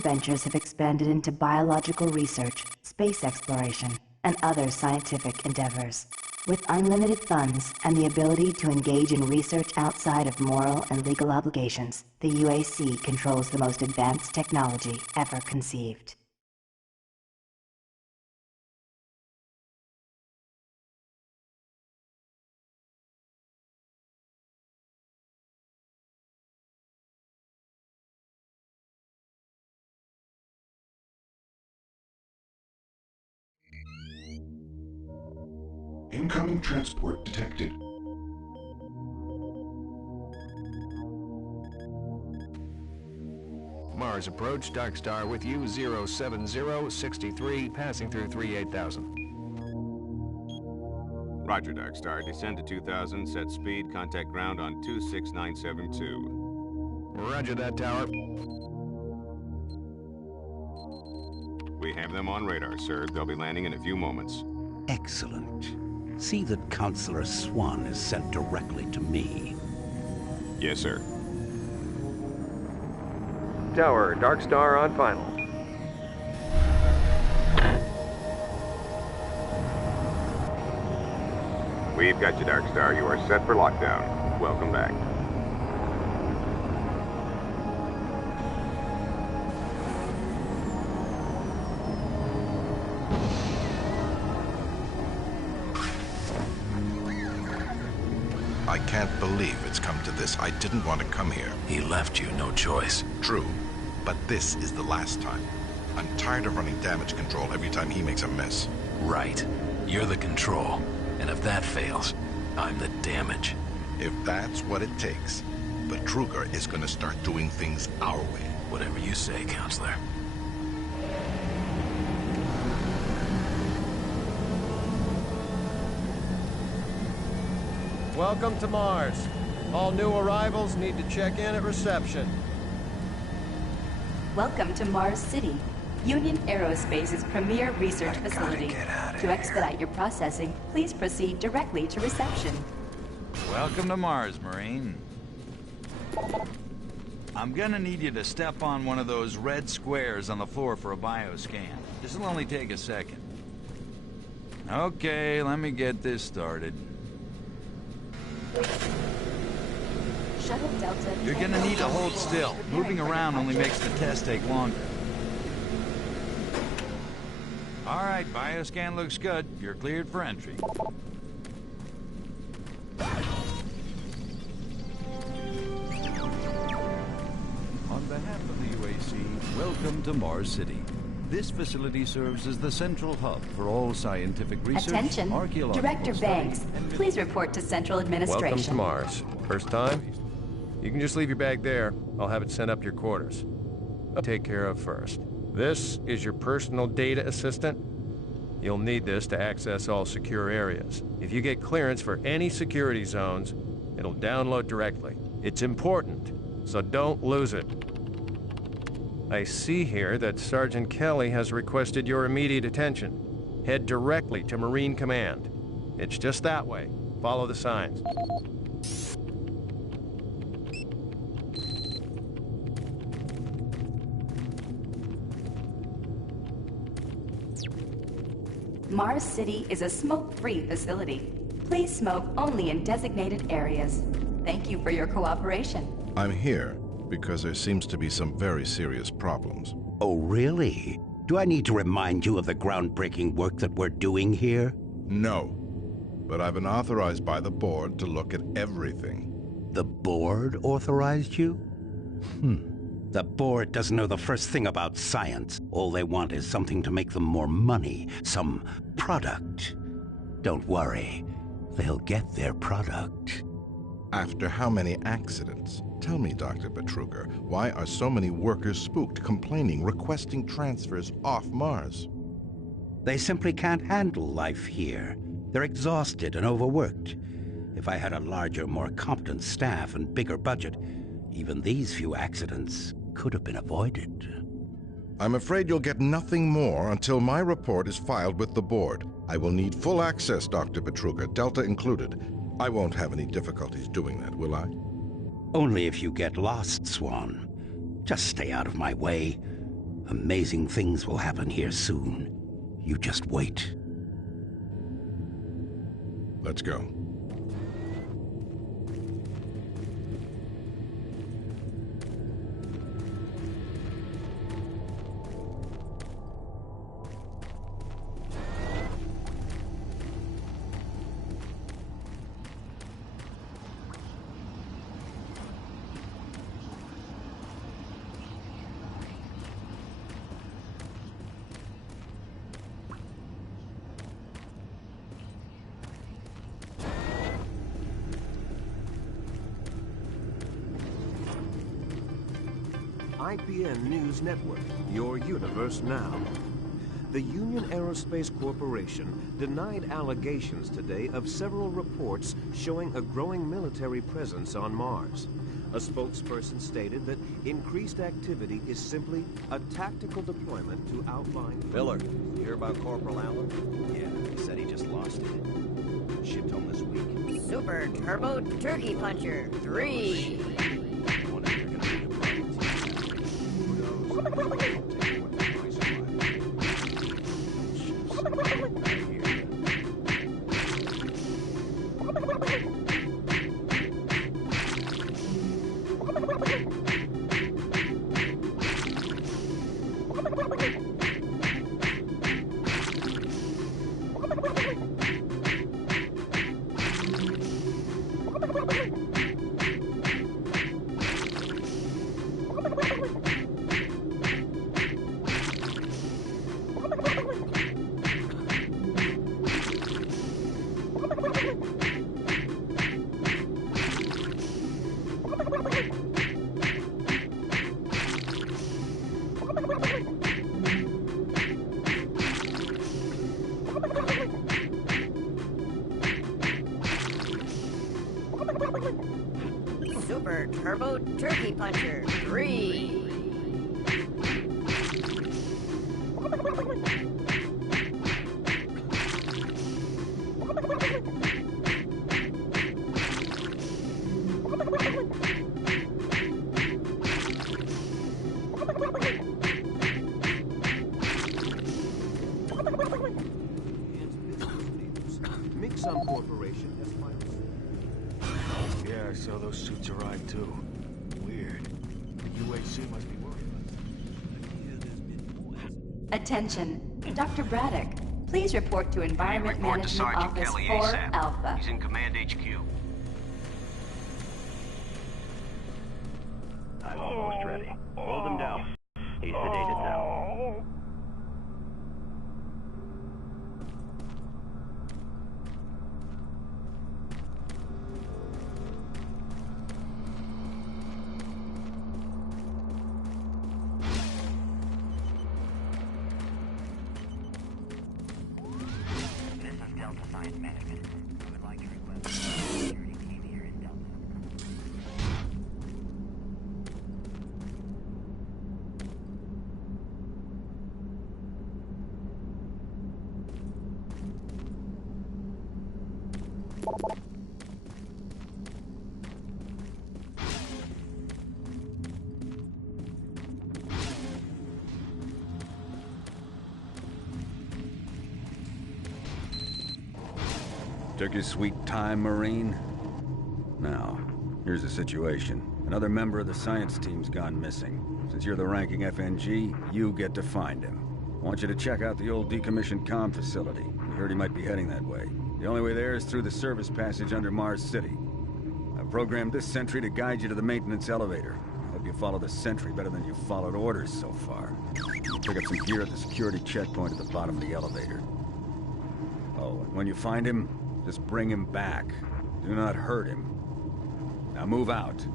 ventures have expanded into biological research, space exploration, and other scientific endeavors. With unlimited funds and the ability to engage in research outside of moral and legal obligations, the UAC controls the most advanced technology ever conceived. Incoming transport detected. Mars approach, Dark Star with you, 07063, passing through 38000. Roger, Dark Star. Descend to 2000, set speed, contact ground on 26972. Roger that, Tower. We have them on radar, sir. They'll be landing in a few moments. Excellent. See that Counselor Swan is sent directly to me. Yes, sir. Tower, Dark Star on final. We've got you, Dark Star. You are set for lockdown. Welcome back. I can't believe it's come to this. I didn't want to come here. He left you no choice. True, but this is the last time. I'm tired of running damage control every time he makes a mess. Right. You're the control. And if that fails, I'm the damage. If that's what it takes, Betruger is going to start doing things our way. Whatever you say, Counselor. Welcome to Mars. All new arrivals need to check in at reception. Welcome to Mars City, Union Aerospace's premier research facility. To expedite your processing, please proceed directly to reception. Welcome to Mars, Marine. I'm gonna need you to step on one of those red squares on the floor for a bioscan. This'll only take a second. Okay, let me get this started. Shuttle Delta. You're gonna need to hold still. Moving around only makes the test take longer. All right, bioscan looks good. You're cleared for entry. On behalf of the UAC, welcome to Mars City. This facility serves as the central hub for all scientific research, Attention, archaeological Director studies, Banks, please report to Central Administration. Welcome to Mars. First time? You can just leave your bag there. I'll have it sent up to your quarters. I'll take care of first. This is your personal data assistant. You'll need this to access all secure areas. If you get clearance for any security zones, it'll download directly. It's important, so don't lose it. I see here that Sergeant Kelly has requested your immediate attention. Head directly to Marine Command. It's just that way. Follow the signs. Mars City is a smoke-free facility. Please smoke only in designated areas. Thank you for your cooperation. I'm here because there seems to be some very serious problems. Oh, really? Do I need to remind you of the groundbreaking work that we're doing here? No, but I've been authorized by the board to look at everything. The board authorized you? The board doesn't know the first thing about science. All they want is something to make them more money, some product. Don't worry, they'll get their product. After how many accidents? Tell me, Dr. Betruger, why are so many workers spooked, complaining, requesting transfers off Mars? They simply can't handle life here. They're exhausted and overworked. If I had a larger, more competent staff and bigger budget, even these few accidents could have been avoided. I'm afraid you'll get nothing more until my report is filed with the board. I will need full access, Dr. Betruger, Delta included. I won't have any difficulties doing that, will I? Only if you get lost, Swan. Just stay out of my way. Amazing things will happen here soon. You just wait. Let's go. IPN News Network, your universe now. The Union Aerospace Corporation denied allegations today of several reports showing a growing military presence on Mars. A spokesperson stated that increased activity is simply a tactical deployment to outline... Miller, you hear about Corporal Allen? Yeah, he said he just lost it. Shipped home this week. Super Turbo Turkey Puncher 3. Super Turbo Turkey Puncher 3. Mixon Corporation has filed... Yeah, I saw those suits arrive too. Weird. The UAC must be worried about them. Attention. Dr. Braddock, please report to Environment Report to Management Sergeant Office Kelly 4 ASAP. Alpha. He's in Command HQ. I'm almost ready. Hold him down. He's sedated now. This is Delta Science Management. We would like to request a security team here in Delta. Took your sweet time, Marine? Now, here's the situation. Another member of the science team's gone missing. Since you're the ranking FNG, you get to find him. I want you to check out the old decommissioned comm facility. We heard he might be heading that way. The only way there is through the service passage under Mars City. I've programmed this sentry to guide you to the maintenance elevator. I hope you follow the sentry better than you've followed orders so far. Pick up some gear at the security checkpoint at the bottom of the elevator. Oh, and when you find him, just bring him back. Do not hurt him. Now move out.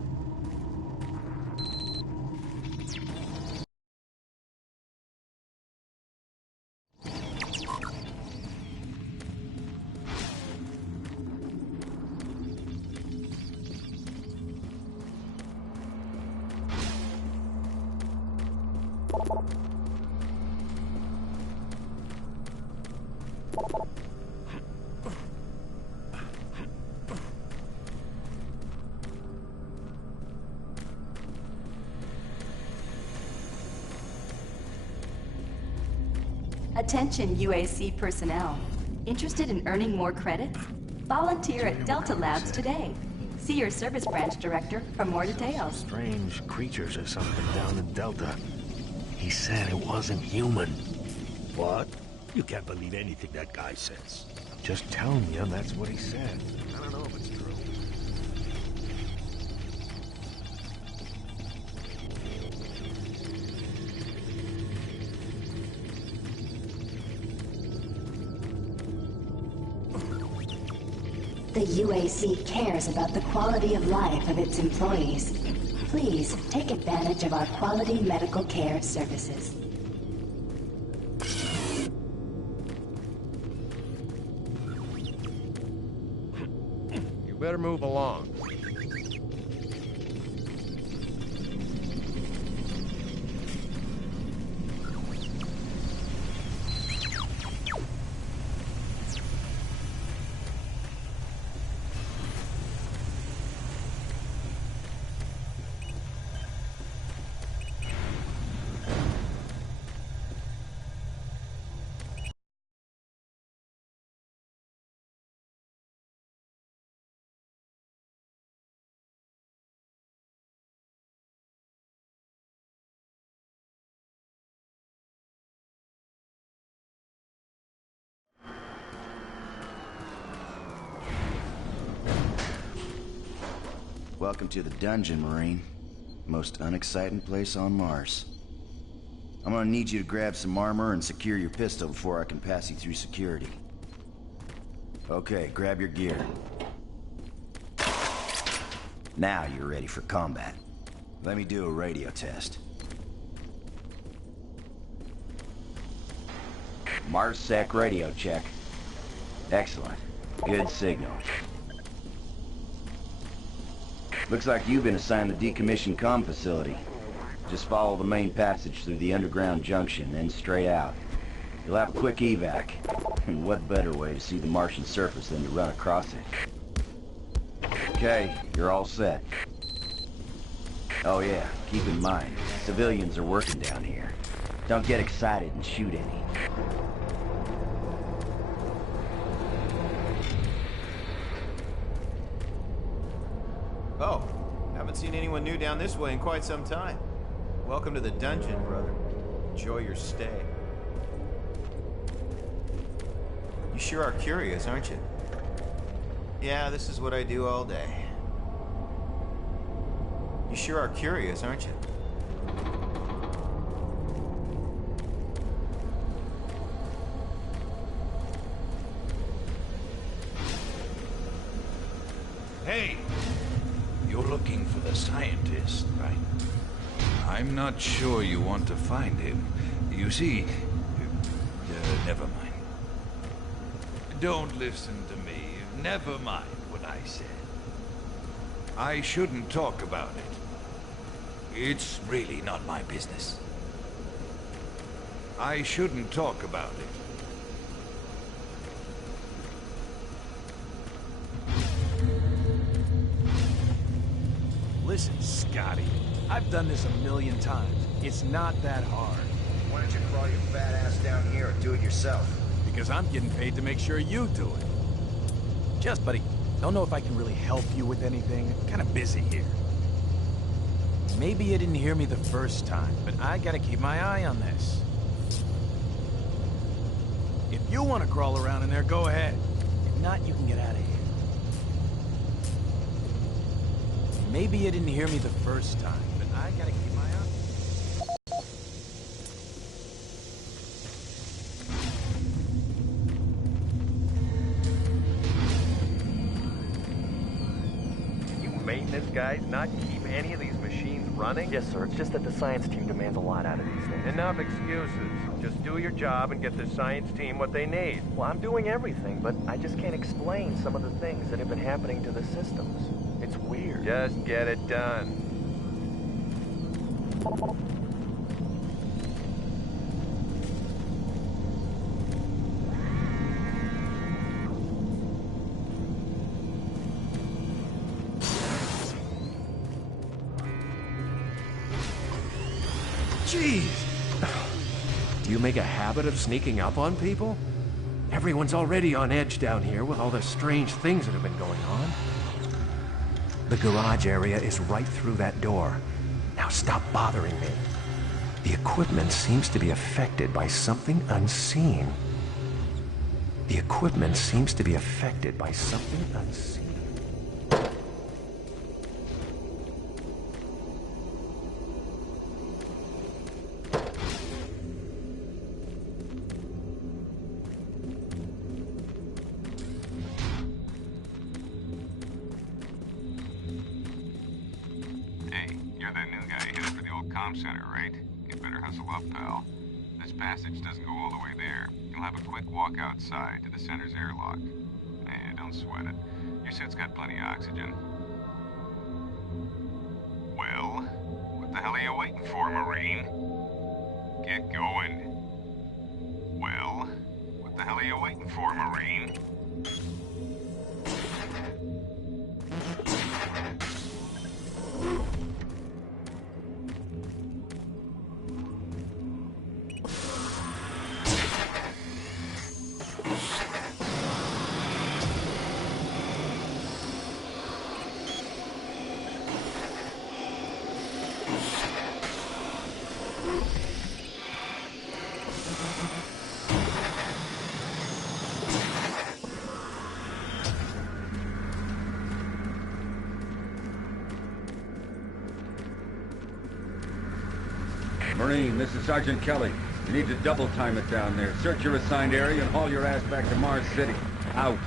Attention UAC personnel. Interested in earning more credits? Volunteer at Delta Labs today. See your service branch director for more details. Strange creatures or something down in Delta. He said it wasn't human. What? You can't believe anything that guy says. Just telling you that's what he said. I don't know if it's true. The UAC cares about the quality of life of its employees. Please take advantage of our quality medical care services. You better move along. Welcome to the dungeon, Marine. Most unexciting place on Mars. I'm gonna need you to grab some armor and secure your pistol before I can pass you through security. Okay, grab your gear. Now you're ready for combat. Let me do a radio test. MarsSec radio check. Excellent. Good signal. Looks like you've been assigned the decommissioned comm facility. Just follow the main passage through the underground junction, then straight out. You'll have a quick evac. And what better way to see the Martian surface than to run across it? Okay, you're all set. Oh yeah, keep in mind, civilians are working down here. Don't get excited and shoot any. Oh, haven't seen anyone new down this way in quite some time. Welcome to the dungeon, brother. Enjoy your stay. You sure are curious, aren't you? Yeah, this is what I do all day. You sure are curious, aren't you? Hey! You're looking for the scientist, right? I'm not sure you want to find him. You see... never mind. Don't listen to me. Never mind what I said. I shouldn't talk about it. It's really not my business. I shouldn't talk about it. Listen, Scotty, I've done this 1,000,000 times. It's not that hard. Why don't you crawl your fat ass down here and do it yourself? Because I'm getting paid to make sure you do it. Just, buddy, don't know if I can really help you with anything. I'm kind of busy here. Maybe you didn't hear me the first time, but I gotta keep my eye on this. If you want to crawl around in there, go ahead. If not, you can get out of here. Maybe you didn't hear me the first time, but I gotta keep my eye. You maintenance guys not keep any of these machines running? Yes, sir. It's just that the science team demands a lot out of these things. Enough excuses. Just do your job and get the science team what they need. Well, I'm doing everything, but I just can't explain some of the things that have been happening to the systems. It's weird. Just get it done. Jeez! You make a habit of sneaking up on people? Everyone's already on edge down here with all the strange things that have been going on. The garage area is right through that door. Now stop bothering me. The equipment seems to be affected by something unseen. The equipment seems to be affected by something unseen. Center, right? You better hustle up, pal. This passage doesn't go all the way there. You'll have a quick walk outside to the center's airlock. Don't sweat it. Your suit's got plenty of oxygen. Well, what the hell are you waiting for, Marine? Get going. Well, what the hell are you waiting for, Marine? Marine, this is Sergeant Kelly. You need to double time it down there. Search your assigned area and haul your ass back to Mars City. Out.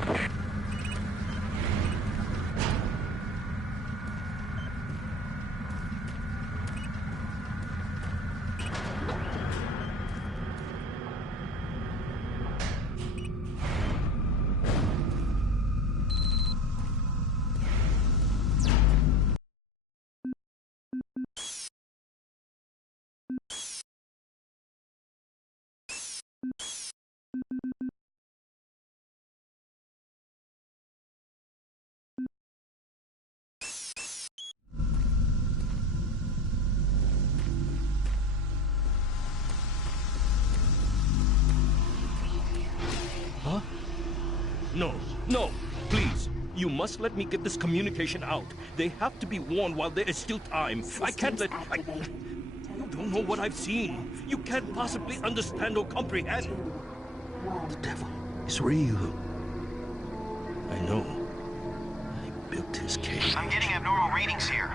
Huh? No, no, please. You must let me get this communication out. They have to be warned while there is still time. I can't let... You don't know what I've seen. You can't possibly understand or comprehend. The devil is real. I know. I built his cage. I'm getting abnormal readings here.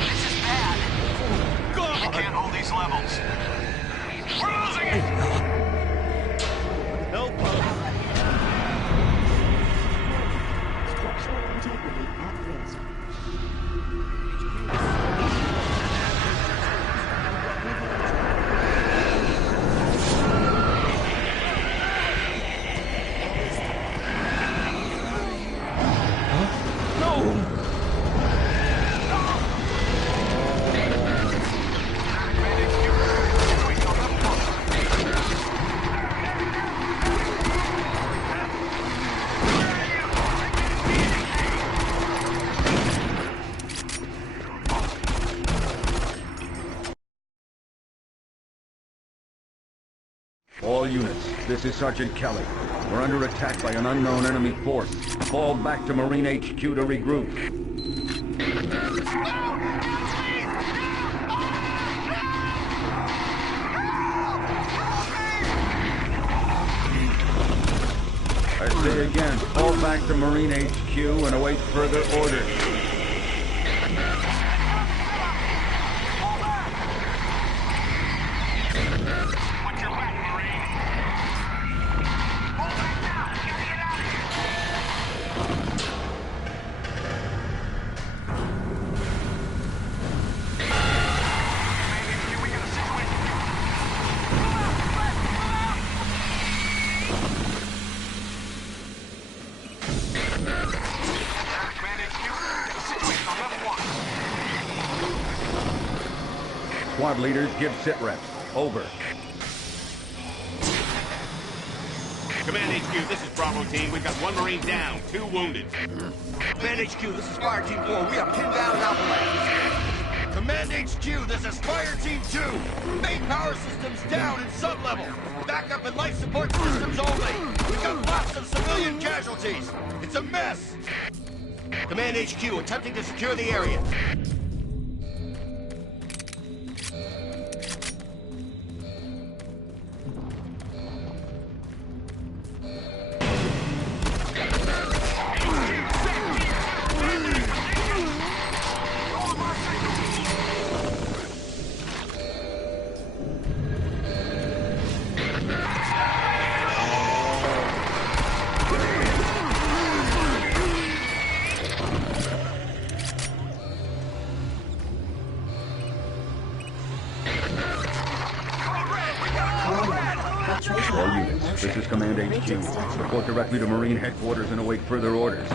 This is bad. Oh, God! I can't hold these levels. We're losing it! Help us! Structural integrity at risk. All units, this is Sergeant Kelly. We're under attack by an unknown enemy force. Fall back to Marine HQ to regroup. I say again, fall back to Marine HQ and await further orders. Squad leaders, give sit reps. Over. Command HQ, this is Bravo Team. We've got 1 Marine down, 2 wounded. Command HQ, this is Fire Team 4. We are pinned down in Alpha Lab. Command HQ, this is Fire Team 2. Main power systems down in sub-level. Backup and life support systems only. We've got lots of civilian casualties. It's a mess. Command HQ, attempting to secure the area. All units, this is Command HQ. Report directly to Marine Headquarters and await further orders.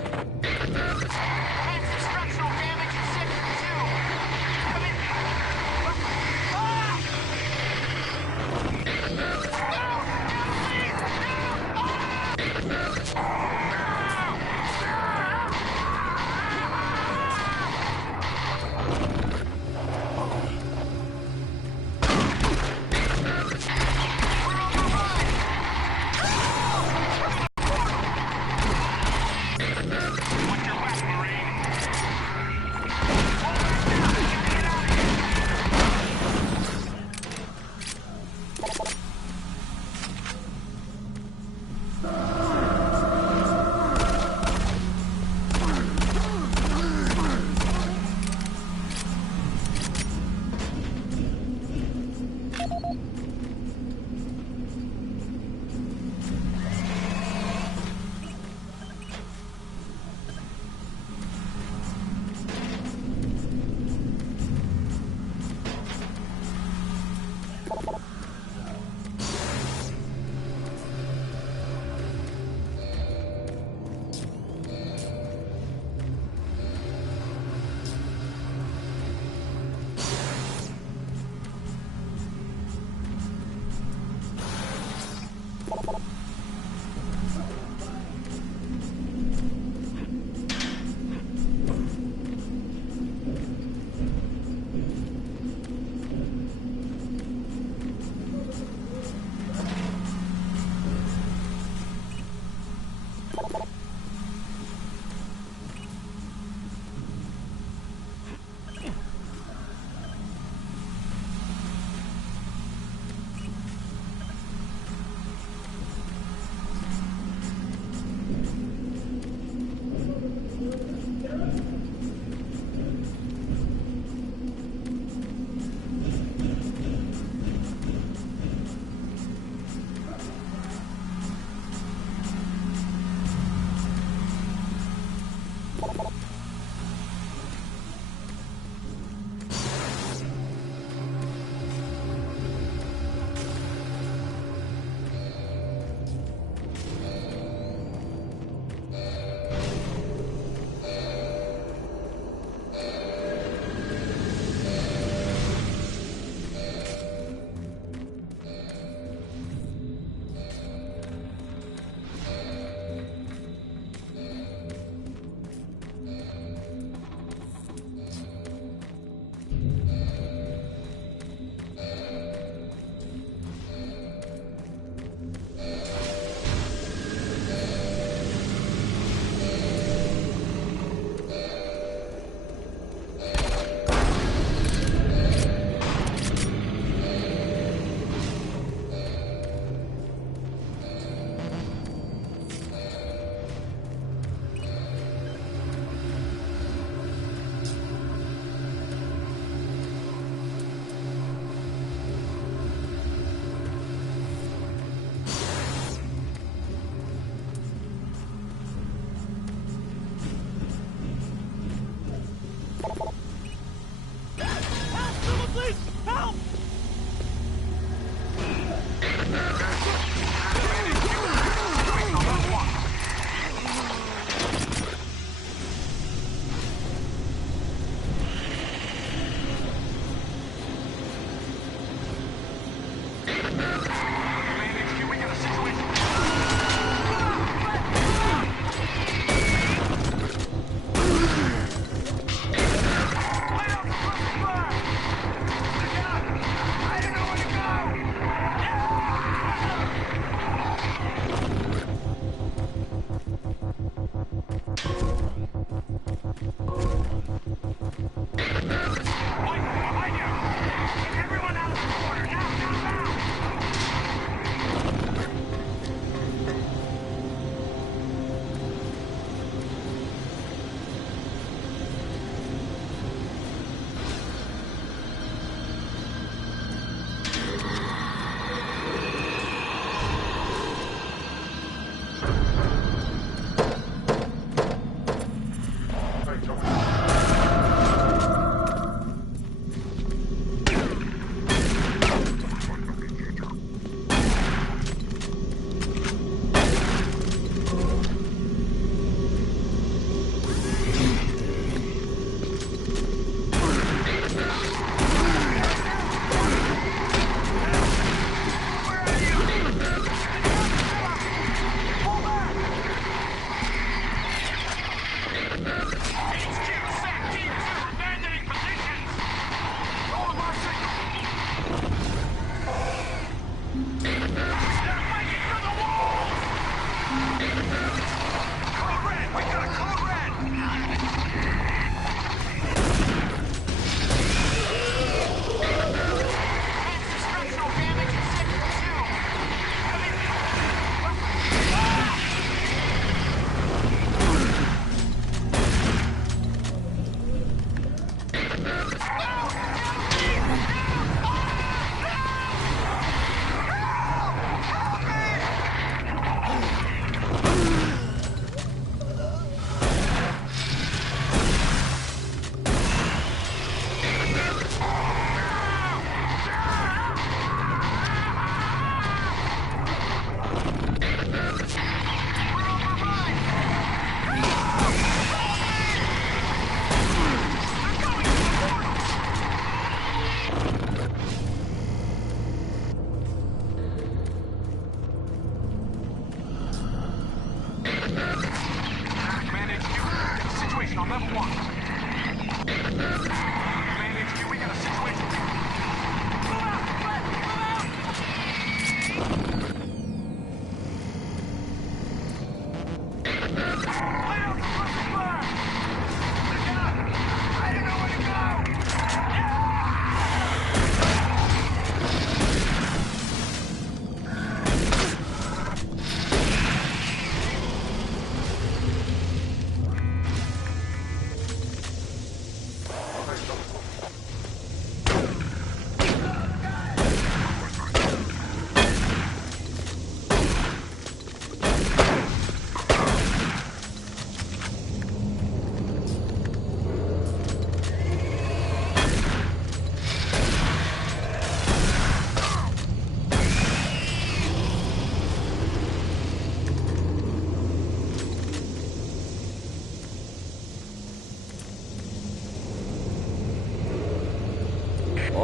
Fire!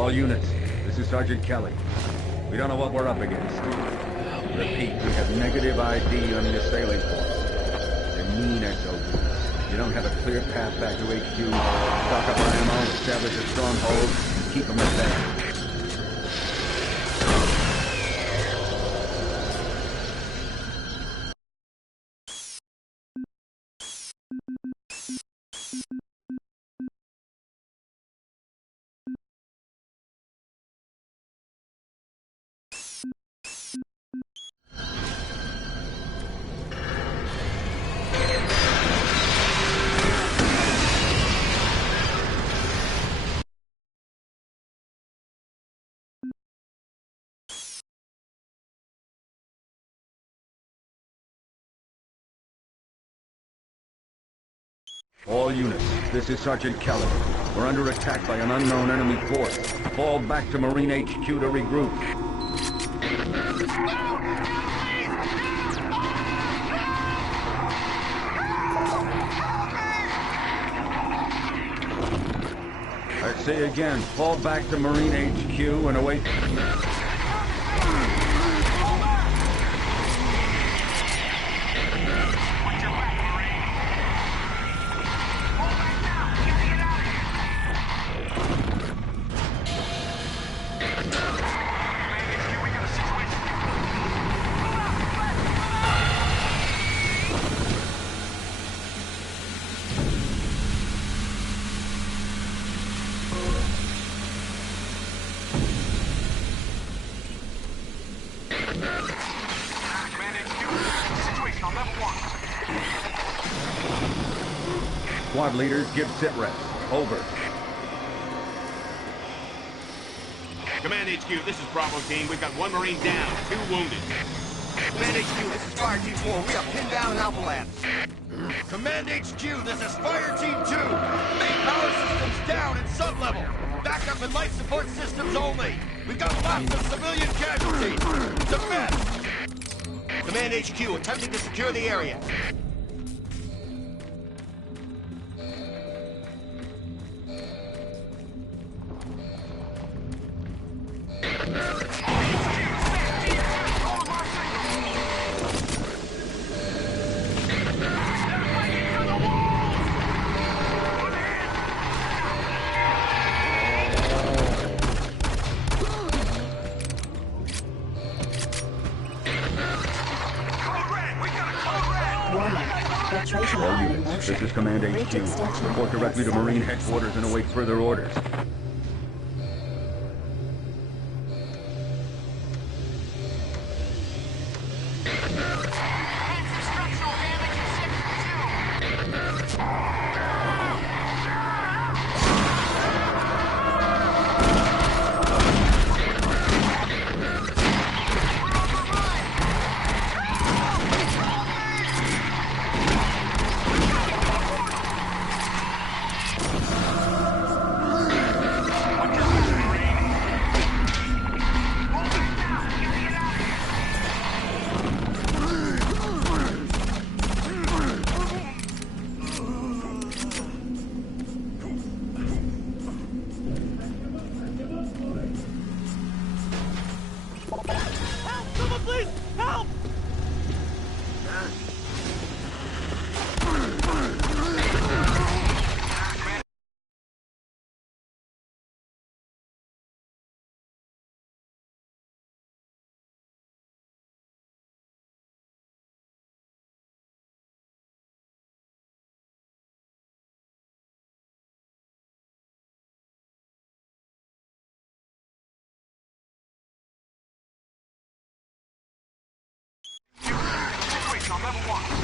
All units, this is Sergeant Kelly. We don't know what we're up against. Repeat, we have negative ID on the assailing force. They're mean SOBs. You don't have a clear path back to HQ. Stock up on ammo, establish a stronghold, and keep them at bay. All units, this is Sergeant Kelly. We're under attack by an unknown enemy force. Fall back to Marine HQ to regroup. I say again, fall back to Marine HQ and await... Squad leaders, give sit rep. Over. Command HQ, this is Bravo team. We've got 1 Marine down, 2 wounded. Command HQ, this is Fire Team 4. We are pinned down in Alpha Labs. Command HQ, this is Fire Team 2. Main power systems down in sub-level. Backup and life support systems only. We've got lots of civilian casualties. It's a mess. Command HQ, attempting to secure the area. All units, this is Command HQ. Report directly to Marine Headquarters and await further orders. On level 1.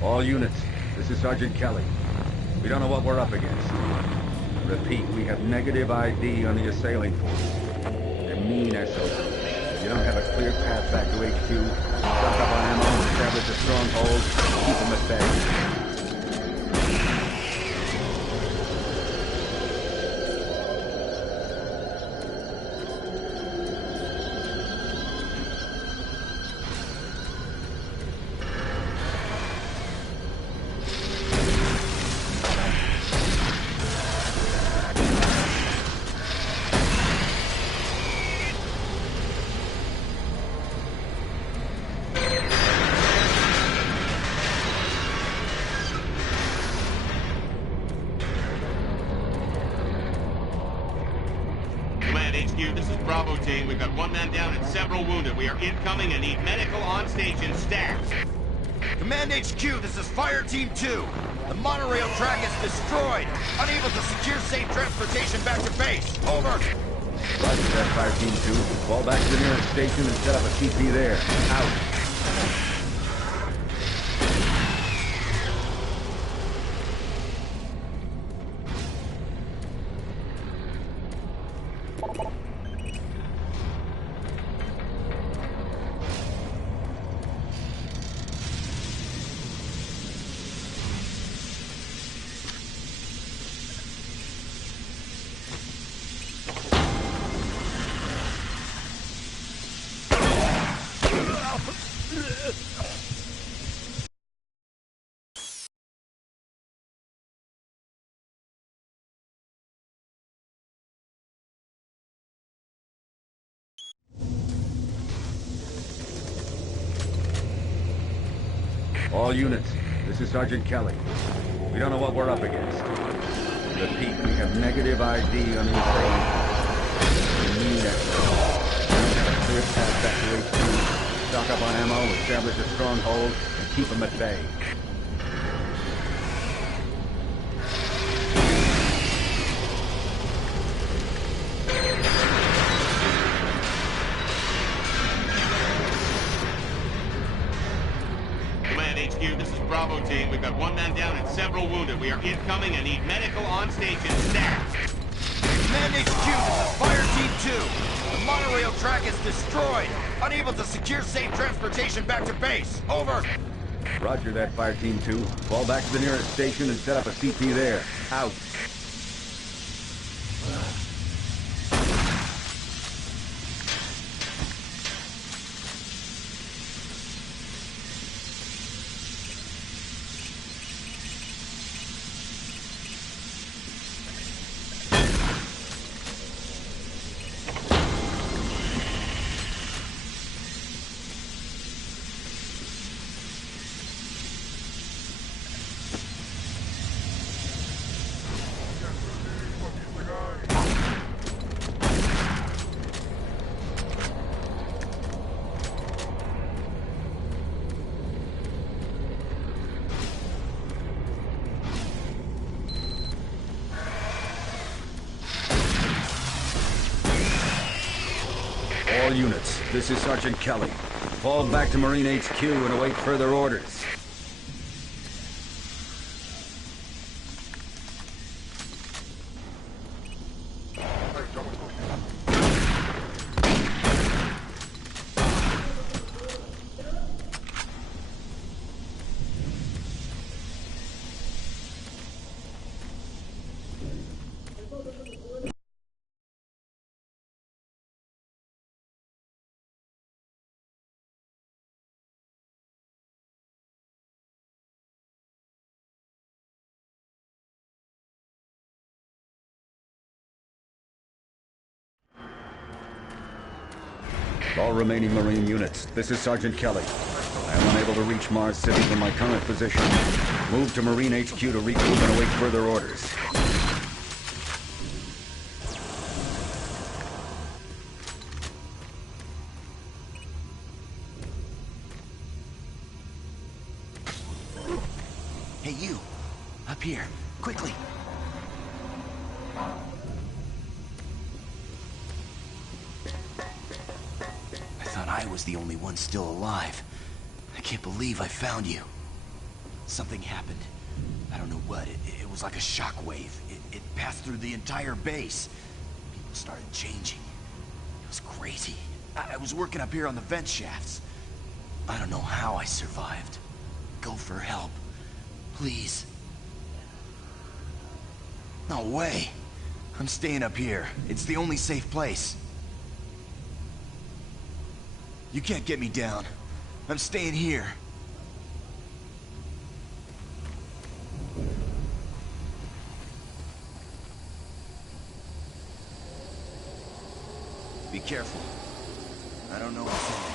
All units, this is Sergeant Kelly. We don't know what we're up against. Repeat, we have negative ID on the assailing force. They're mean SOBs. If you don't have a clear path back to HQ, stock up on ammo, establish a stronghold, keep them at bay. HQ, this is Bravo team. We've got one man down and several wounded. We are incoming and need medical on station stat. Command HQ, this is Fire Team 2. The monorail track is destroyed. Unable to secure safe transportation back to base. Over. Roger that, Fire Team 2. Fall back to the nearest station and set up a TP there. Out. All units, this is Sergeant Kelly. We don't know what we're up against. Repeat, we have negative ID on the assailant. We need extra. We don't have a clear path back to HQ. Stock up on ammo, establish a stronghold, and keep them at bay. This is Bravo team. We've got one man down and several wounded. We are incoming and need medical on station stat. Command HQ, this is Fire Team 2. The monorail track is destroyed. Unable to secure safe transportation back to base. Over. Roger that, Fire Team 2. Fall back to the nearest station and set up a CP there. Out. All units, this is Sergeant Kelly. Fall back to Marine HQ and await further orders. All remaining Marine units, this is Sergeant Kelly. I am unable to reach Mars City from my current position. Move to Marine HQ to regroup and await further orders. Hey, you. Up here. Quickly. I was the only one still alive. I can't believe I found you. Something happened. I don't know what. It was like a shockwave. It passed through the entire base. People started changing. It was crazy. I was working up here on the vent shafts. I don't know how I survived. Go for help. Please. No way. I'm staying up here. It's the only safe place. You can't get me down. I'm staying here. Be careful. I don't know what's in there.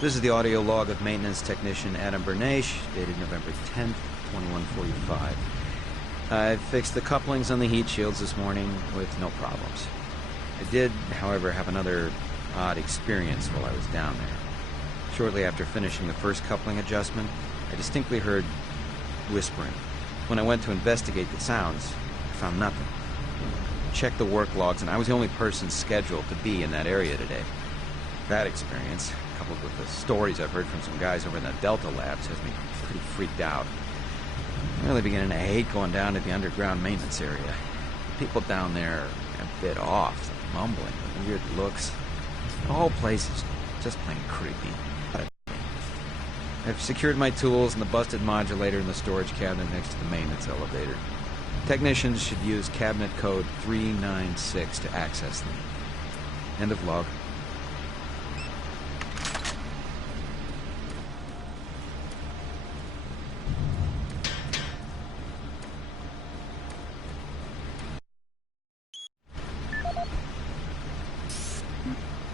This is the audio log of maintenance technician Adam Bernache, dated November 10th, 2145. I fixed the couplings on the heat shields this morning with no problems. I did, however, have another odd experience while I was down there. Shortly after finishing the first coupling adjustment, I distinctly heard whispering. When I went to investigate the sounds, I found nothing. I checked the work logs, and I was the only person scheduled to be in that area today. That experience, coupled with the stories I've heard from some guys over in the Delta Labs, has me pretty freaked out. I'm really beginning to hate going down to the underground maintenance area. People down there are a bit off, mumbling, weird looks. The whole place is just plain creepy. I've secured my tools and the busted modulator in the storage cabinet next to the maintenance elevator. Technicians should use cabinet code 396 to access them. End of log.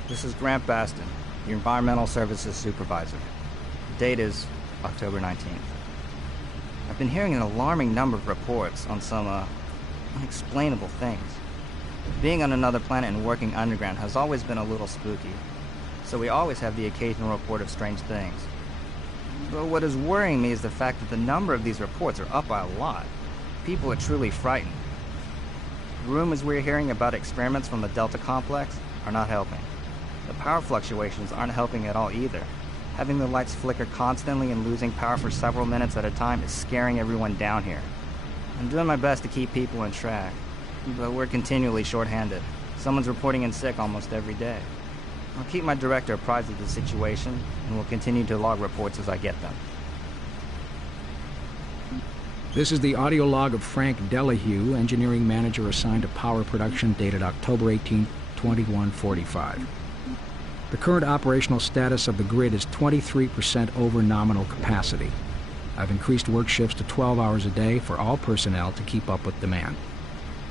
This is Grant Baston, your Environmental Services Supervisor. The date is October 19th. I've been hearing an alarming number of reports on some, unexplainable things. Being on another planet and working underground has always been a little spooky, so we always have the occasional report of strange things. But what is worrying me is the fact that the number of these reports are up by a lot. People are truly frightened. The rumors we're hearing about experiments from the Delta Complex are not helping. The power fluctuations aren't helping at all either. Having the lights flicker constantly and losing power for several minutes at a time is scaring everyone down here. I'm doing my best to keep people in track, but we're continually short-handed. Someone's reporting in sick almost every day. I'll keep my director apprised of the situation, and will continue to log reports as I get them. This is the audio log of Frank Delahue, engineering manager assigned to power production, dated October 18, 2145. The current operational status of the grid is 23% over nominal capacity. I've increased work shifts to 12 hours a day for all personnel to keep up with demand.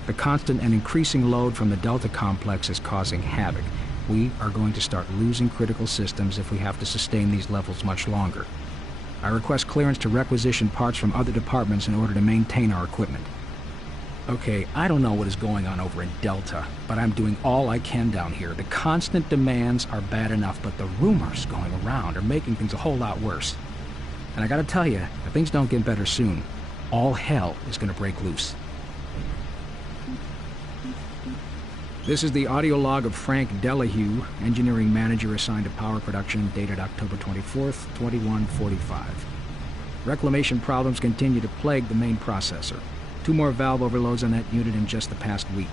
The constant and increasing load from the Delta Complex is causing havoc. We are going to start losing critical systems if we have to sustain these levels much longer. I request clearance to requisition parts from other departments in order to maintain our equipment. Okay, I don't know what is going on over in Delta, but I'm doing all I can down here. The constant demands are bad enough, but the rumors going around are making things a whole lot worse. And I gotta tell you, if things don't get better soon, all hell is gonna break loose. This is the audio log of Frank Delahue, engineering manager assigned to power production, dated October 24th, 2145. Reclamation problems continue to plague the main processor. 2 more valve overloads on that unit in just the past week.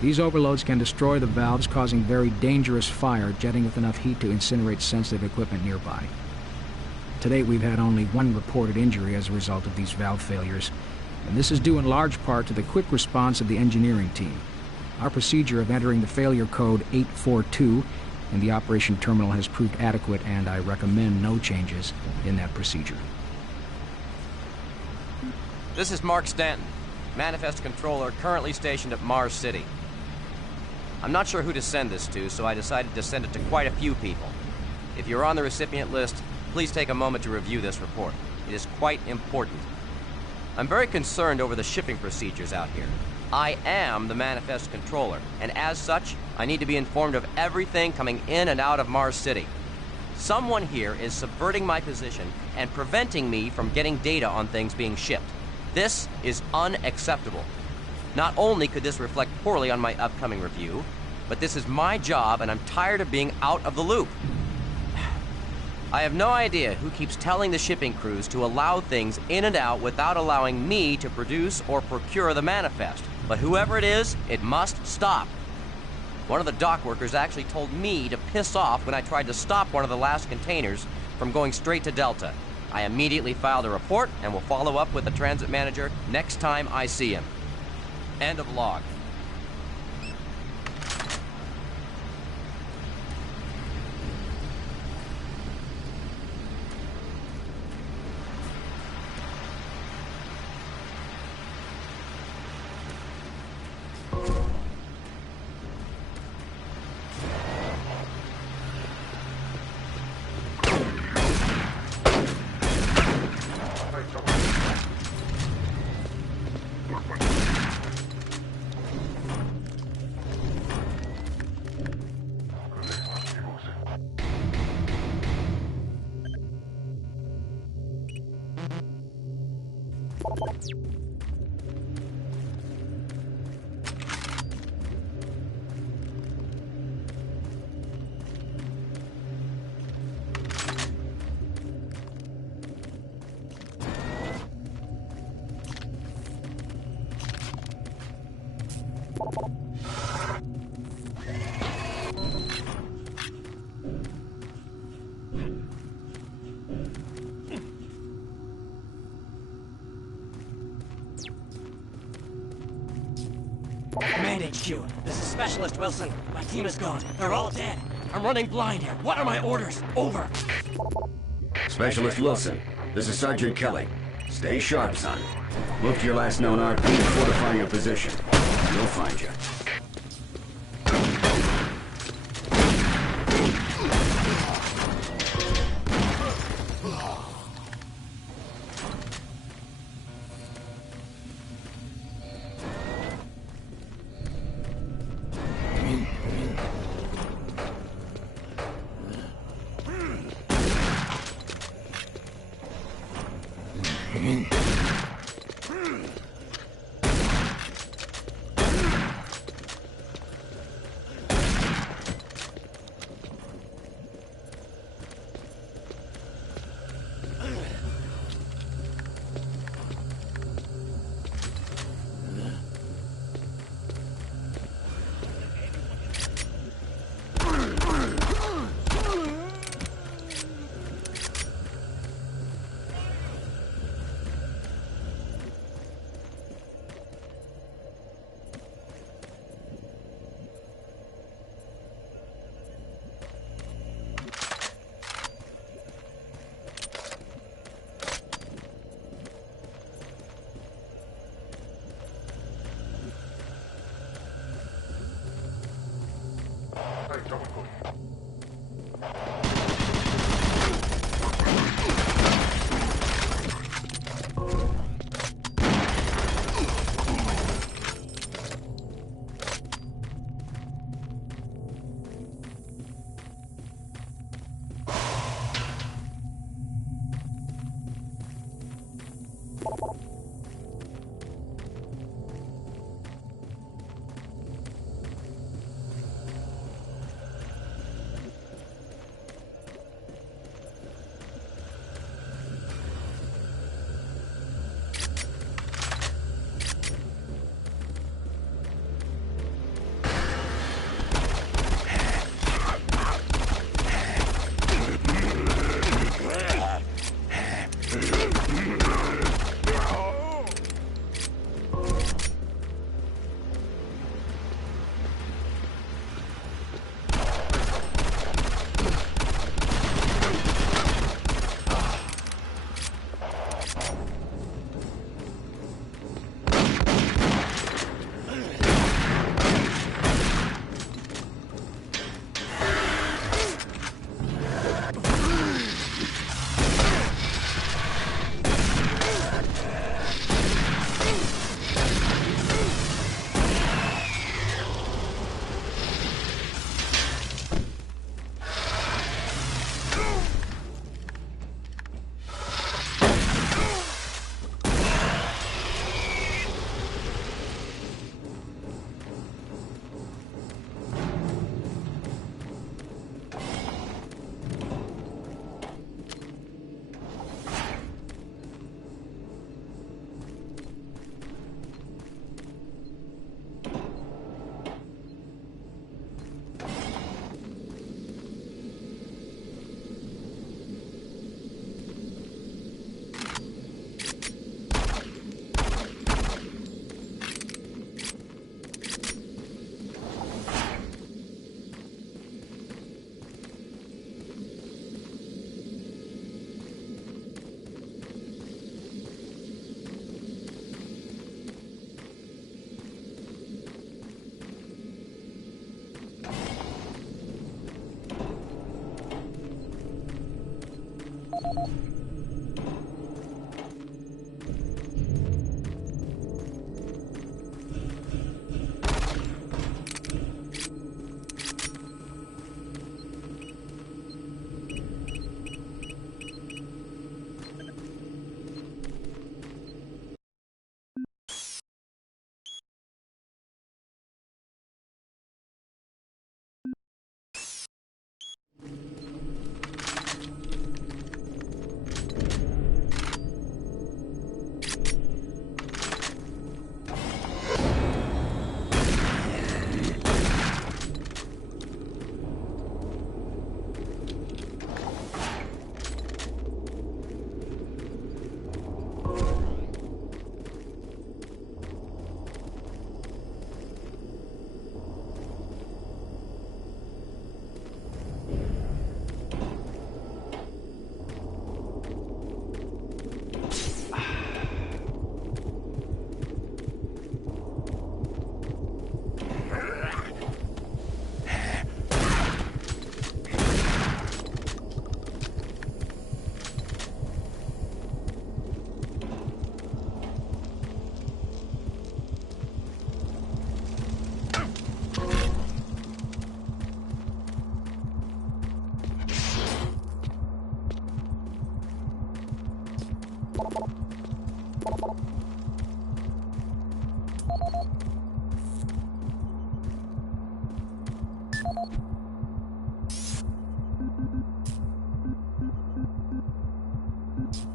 These overloads can destroy the valves, causing very dangerous fire, jetting with enough heat to incinerate sensitive equipment nearby. To date, we've had only 1 reported injury as a result of these valve failures. and this is due in large part to the quick response of the engineering team. Our procedure of entering the failure code 842 in the operation terminal has proved adequate, and I recommend no changes in that procedure. This is Mark Stanton, Manifest Controller, currently stationed at Mars City. I'm not sure who to send this to, so I decided to send it to quite a few people. If you're on the recipient list, please take a moment to review this report. It is quite important. I'm very concerned over the shipping procedures out here. I am the Manifest Controller, and as such, I need to be informed of everything coming in and out of Mars City. Someone here is subverting my position and preventing me from getting data on things being shipped. This is unacceptable. Not only could this reflect poorly on my upcoming review, but this is my job and I'm tired of being out of the loop. I have no idea who keeps telling the shipping crews to allow things in and out without allowing me to produce or procure the manifest. But whoever it is, it must stop. One of the dock workers actually told me to piss off when I tried to stop one of the last containers from going straight to Delta. I immediately filed a report and will follow up with the transit manager next time I see him. End of log. Command HQ, this is Specialist Wilson. My team is gone. They're all dead. I'm running blind here. What are my orders? Over. Specialist Wilson, this is Sergeant Kelly. Stay sharp, son. Look to your last known RP and fortify your position. We'll find you.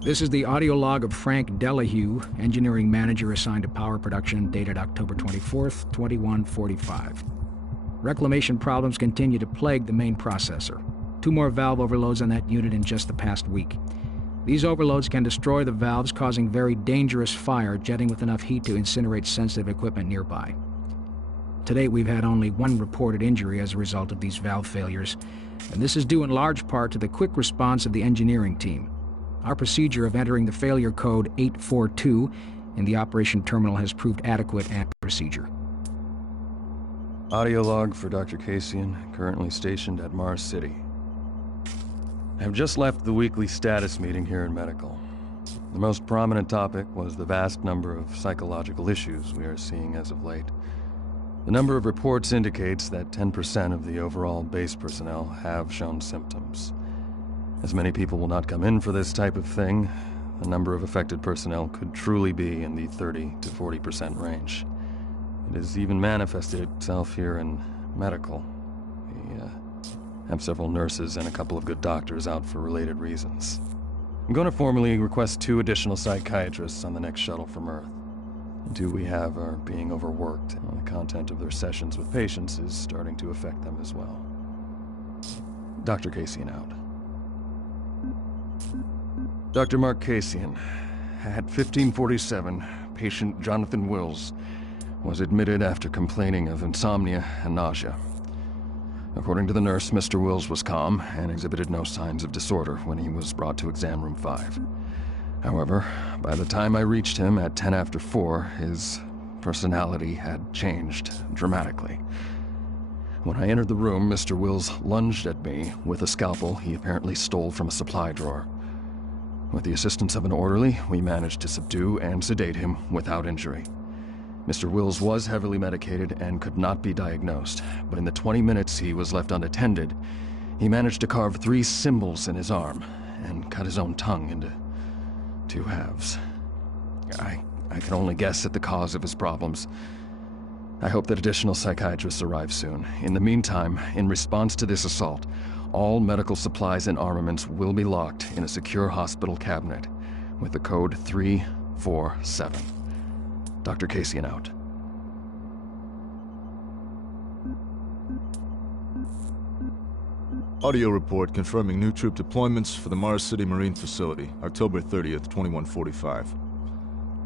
This is the audio log of Frank Delahue, engineering manager assigned to power production, dated October 24th, 2145. Reclamation problems continue to plague the main processor. 2 more valve overloads on that unit in just the past week. These overloads can destroy the valves, causing very dangerous fire, jetting with enough heat to incinerate sensitive equipment nearby. To date, we've had only 1 reported injury as a result of these valve failures, and this is due in large part to the quick response of the engineering team. Our procedure of entering the failure code 842 in the operation terminal has proved adequate and procedure. Audio log for Dr. Kasian, currently stationed at Mars City. I have just left the weekly status meeting here in Medical. The most prominent topic was the vast number of psychological issues we are seeing as of late. The number of reports indicates that 10% of the overall base personnel have shown symptoms. As many people will not come in for this type of thing, the number of affected personnel could truly be in the 30 to 40% range. It has even manifested itself here in Medical. We have several nurses and a couple of good doctors out for related reasons. I'm going to formally request 2 additional psychiatrists on the next shuttle from Earth. The 2 we have are being overworked, and the content of their sessions with patients is starting to affect them as well. Dr. Kasian out. Dr. Mark Kasian, at 1547, patient Jonathan Wills was admitted after complaining of insomnia and nausea. According to the nurse, Mr. Wills was calm and exhibited no signs of disorder when he was brought to exam room 5. However, by the time I reached him at 10 after 4, his personality had changed dramatically. When I entered the room, Mr. Wills lunged at me with a scalpel he apparently stole from a supply drawer. With the assistance of an orderly, we managed to subdue and sedate him without injury. Mr. Wills was heavily medicated and could not be diagnosed, but in the 20 minutes he was left unattended, he managed to carve 3 symbols in his arm and cut his own tongue into 2 halves. I can only guess at the cause of his problems. I hope that additional psychiatrists arrive soon. In the meantime, in response to this assault, all medical supplies and armaments will be locked in a secure hospital cabinet with the code 347. Dr. Kasian out. Audio report confirming new troop deployments for the Mars City Marine Facility, October 30th, 2145.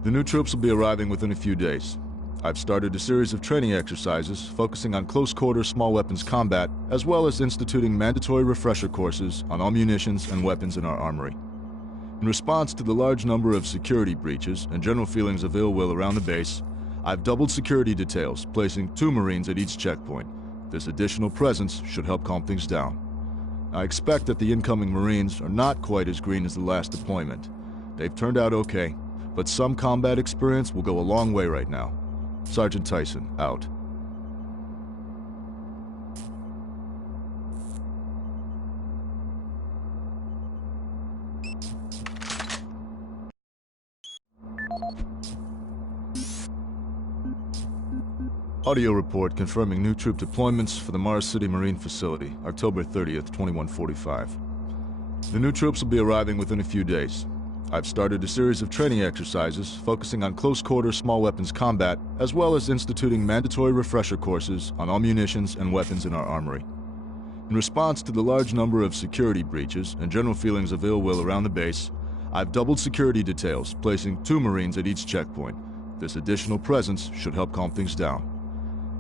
The new troops will be arriving within a few days. I've started a series of training exercises focusing on close-quarter small weapons combat, as well as instituting mandatory refresher courses on all munitions and weapons in our armory. In response to the large number of security breaches and general feelings of ill will around the base, I've doubled security details, placing 2 Marines at each checkpoint. This additional presence should help calm things down. I expect that the incoming Marines are not quite as green as the last deployment. They've turned out okay, but some combat experience will go a long way right now. Sergeant Tyson, out. Audio report confirming new troop deployments for the Mars City Marine Facility, October 30th, 2145. The new troops will be arriving within a few days. I've started a series of training exercises focusing on close-quarter small weapons combat, as well as instituting mandatory refresher courses on all munitions and weapons in our armory. In response to the large number of security breaches and general feelings of ill will around the base, I've doubled security details, placing 2 Marines at each checkpoint. This additional presence should help calm things down.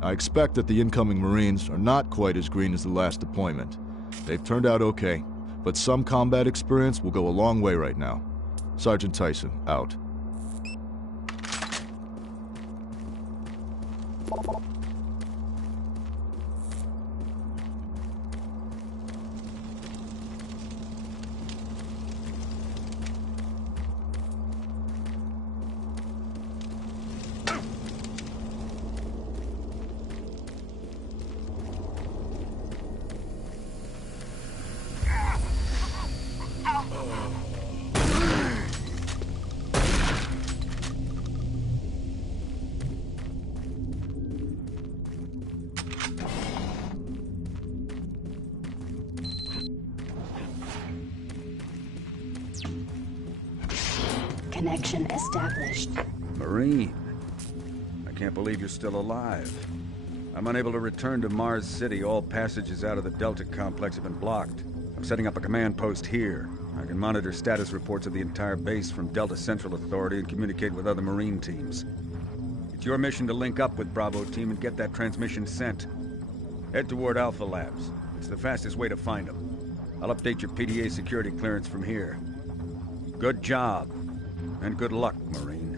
I expect that the incoming Marines are not quite as green as the last deployment. They've turned out okay, but some combat experience will go a long way right now. Sergeant Tyson, out. connection established. Marine, I can't believe you're still alive. I'm unable to return to Mars City. All passages out of the Delta complex have been blocked. I'm setting up a command post here. I can monitor status reports of the entire base from Delta Central Authority and communicate with other Marine teams. It's your mission to link up with Bravo Team and get that transmission sent. Head toward Alpha Labs. It's the fastest way to find them. I'll update your PDA security clearance from here. Good job, and good luck, Marine.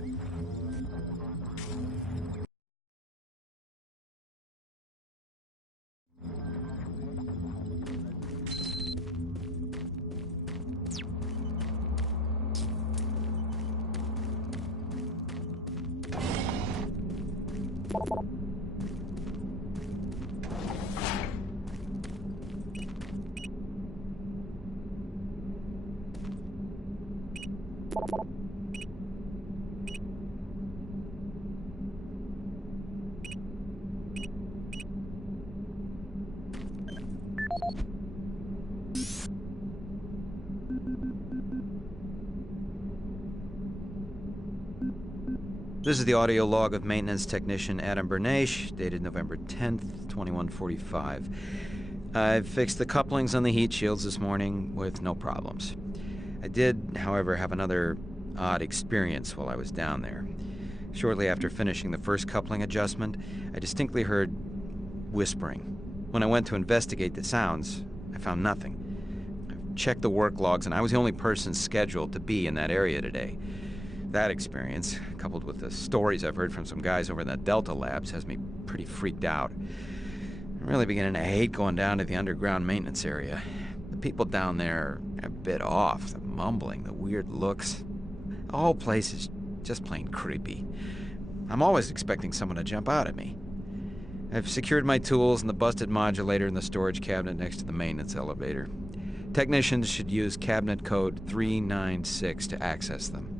This is the audio log of maintenance technician Adam Bernache, dated November 10th, 2145. I've fixed the couplings on the heat shields this morning with no problems. I did, however, have another odd experience while I was down there. Shortly after finishing the first coupling adjustment, I distinctly heard whispering. When I went to investigate the sounds, I found nothing. I've checked the work logs, and I was the only person scheduled to be in that area today. That experience, coupled with the stories I've heard from some guys over in the Delta Labs, has me pretty freaked out. I'm really beginning to hate going down to the underground maintenance area. The people down there are a bit off. The mumbling, the weird looks. The whole place is just plain creepy. I'm always expecting someone to jump out at me. I've secured my tools and the busted modulator in the storage cabinet next to the maintenance elevator. Technicians should use cabinet code 396 to access them.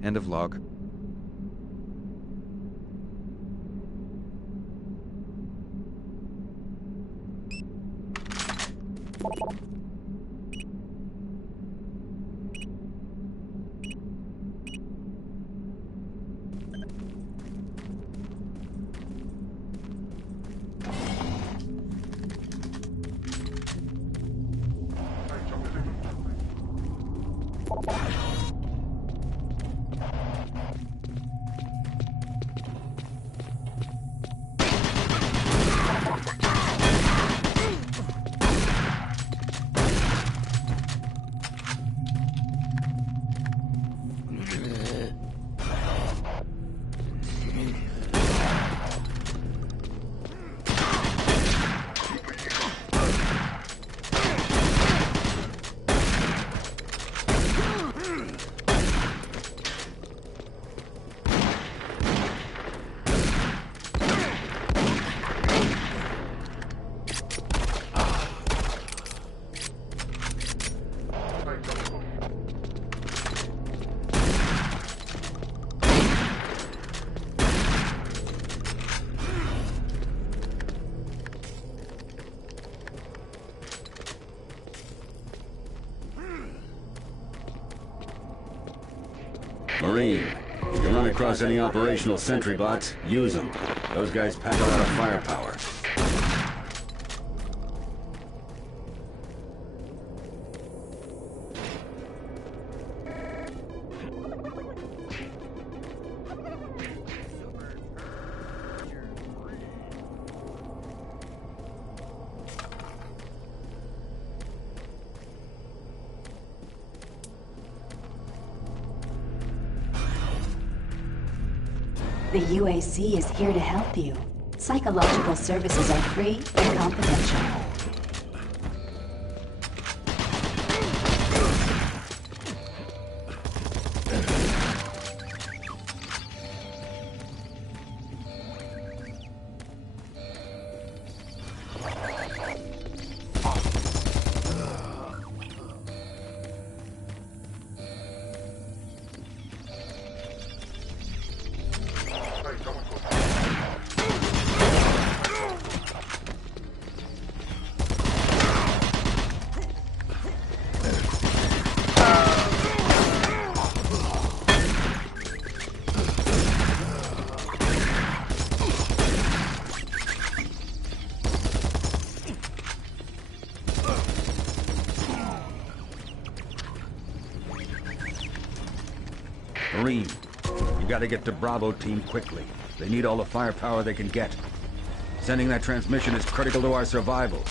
End of log. Marine, if you run across any operational sentry bots, use them. Those guys pack a lot of firepower. The UAC is here to help you. Psychological services are free and confidential. Marine, you gotta get to Bravo team quickly. They need all the firepower they can get. Sending that transmission is critical to our survival.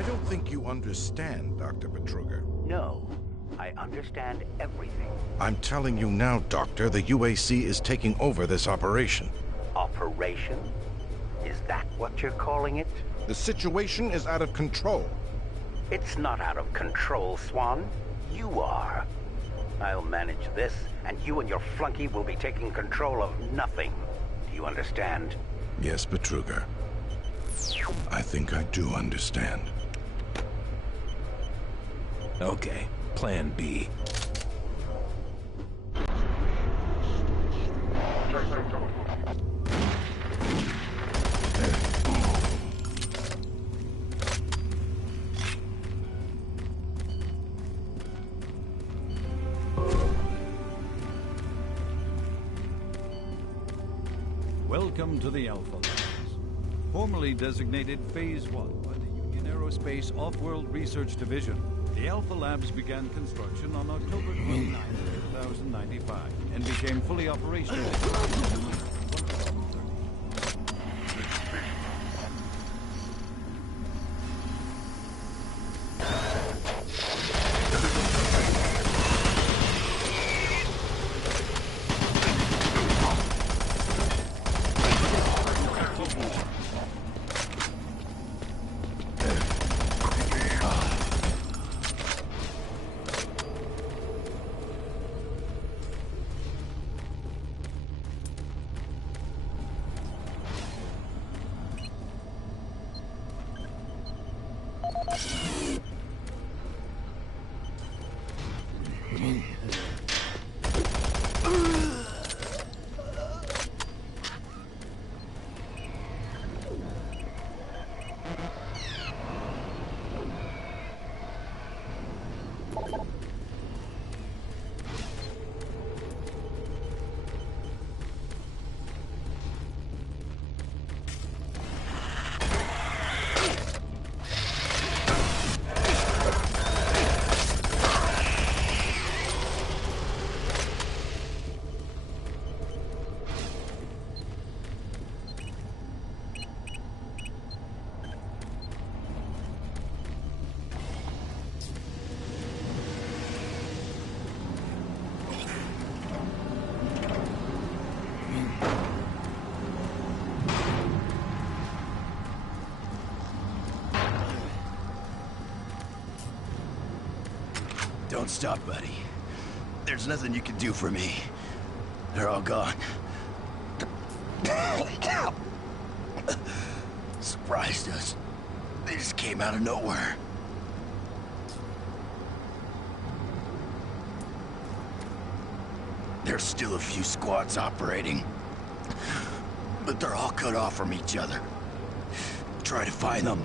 I don't think you understand, Dr. Betruger. No, I understand everything. I'm telling you now, Doctor, the UAC is taking over this operation. Operation? Is that what you're calling it? The situation is out of control. It's not out of control, Swan. You are. I'll manage this, and you and your flunky will be taking control of nothing. You understand? Yes, Betruger. I think I do understand. Okay, Plan B. Welcome to the Alpha Labs, formerly designated Phase 1 by the Union Aerospace Off-World Research Division. The Alpha Labs began construction on October 29, 2095, and became fully operational. Don't stop, buddy. There's nothing you can do for me. They're all gone. Surprised us. They just came out of nowhere. There's still a few squads operating, but they're all cut off from each other. Try to find them.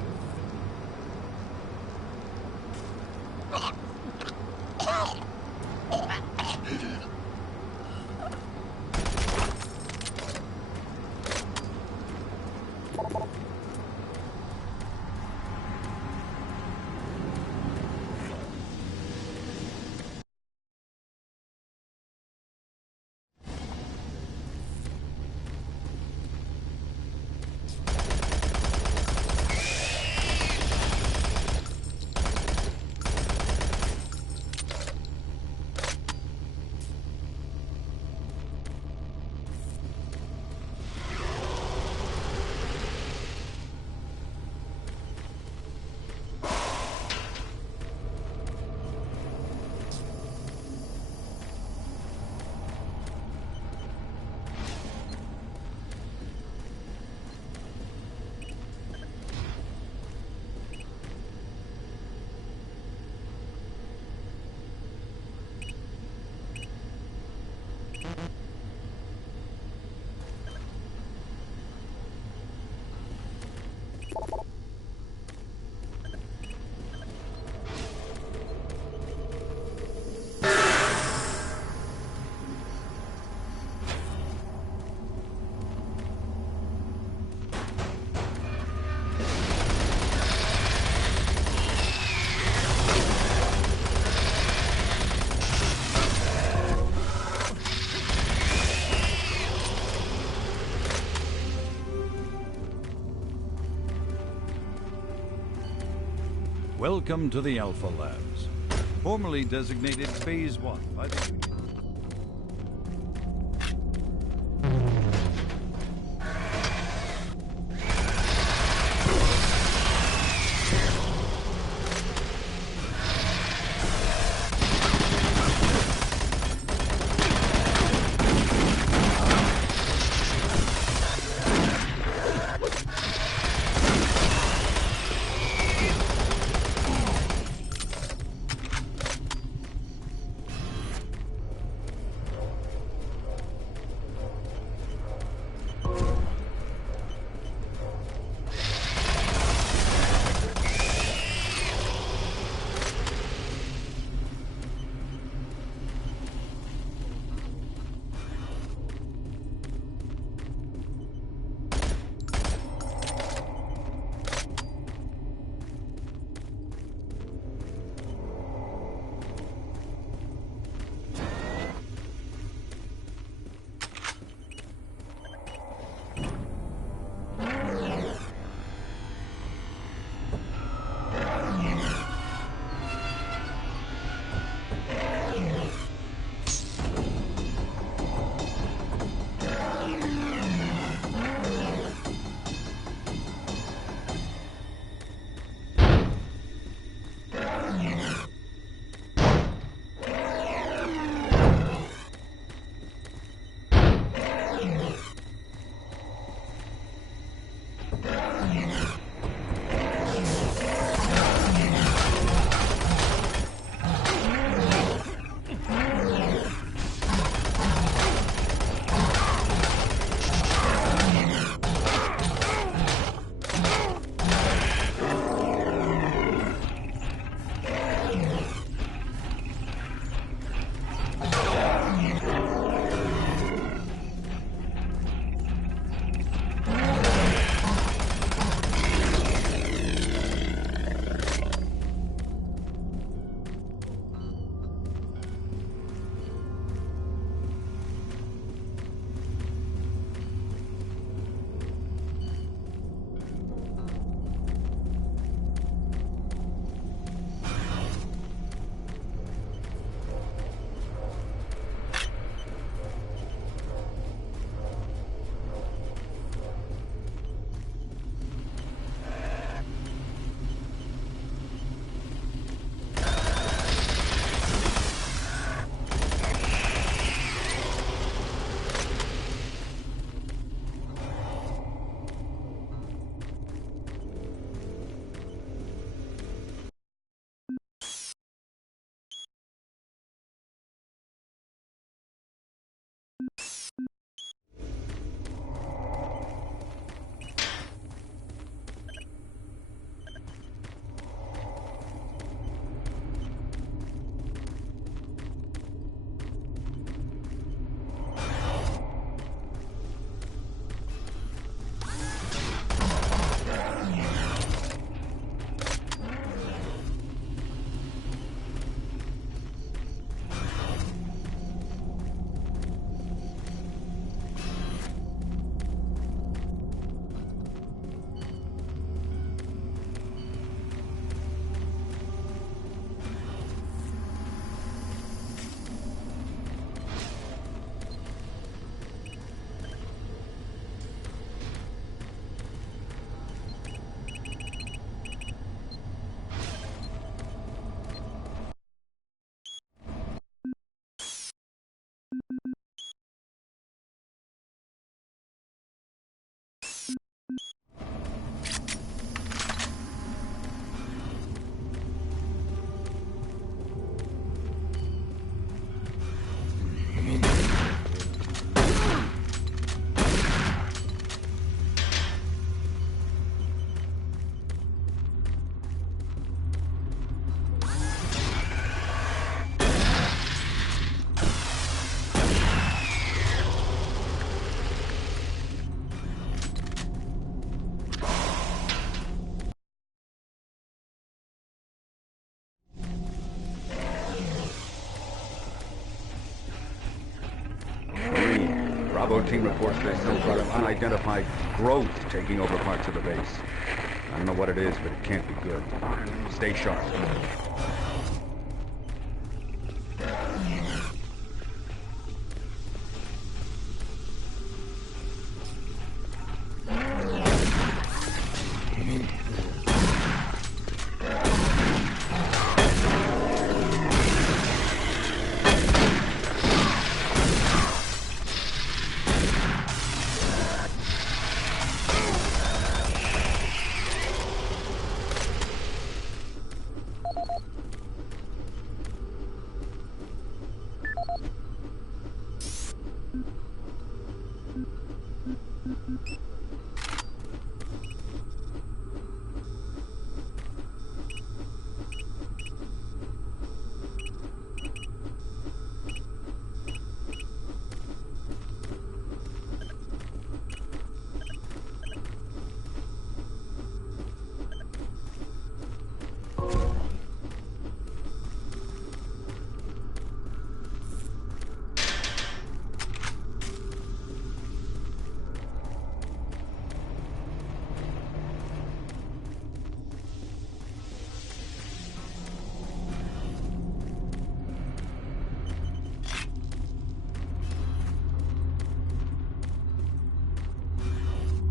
Welcome to the Alpha Labs, formerly designated Phase 1 by the Union. Bravo team reports there's some sort of unidentified growth taking over parts of the base. I don't know what it is, but it can't be good. Stay sharp.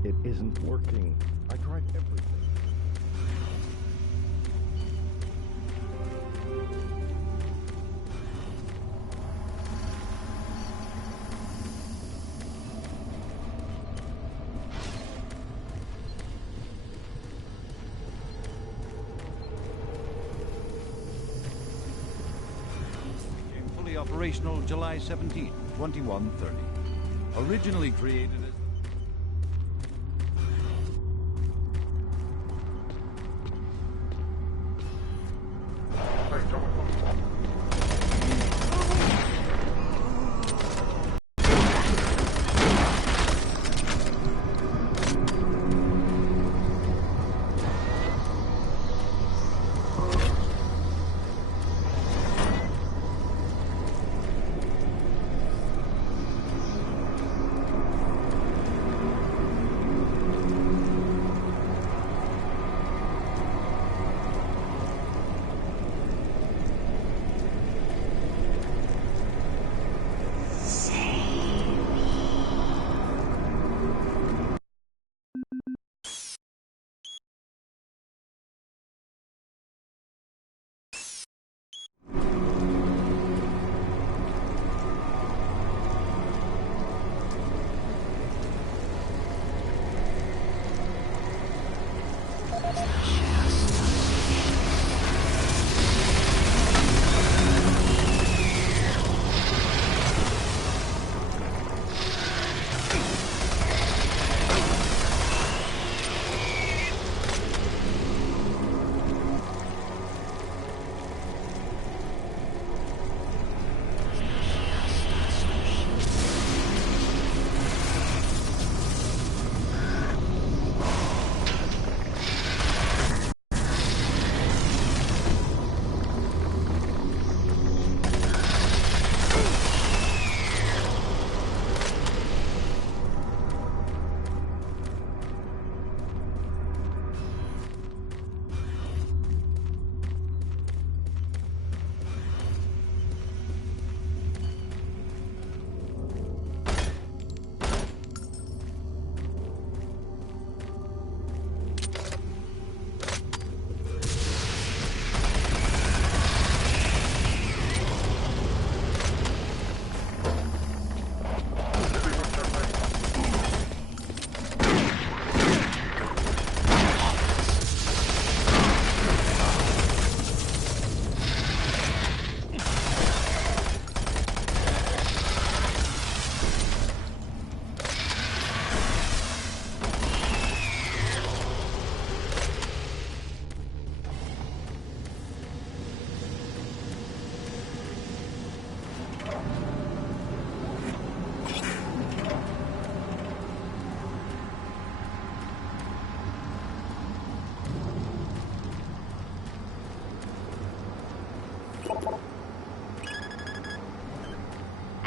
It isn't working. I tried everything. Became fully operational July 17, 2130. Originally created as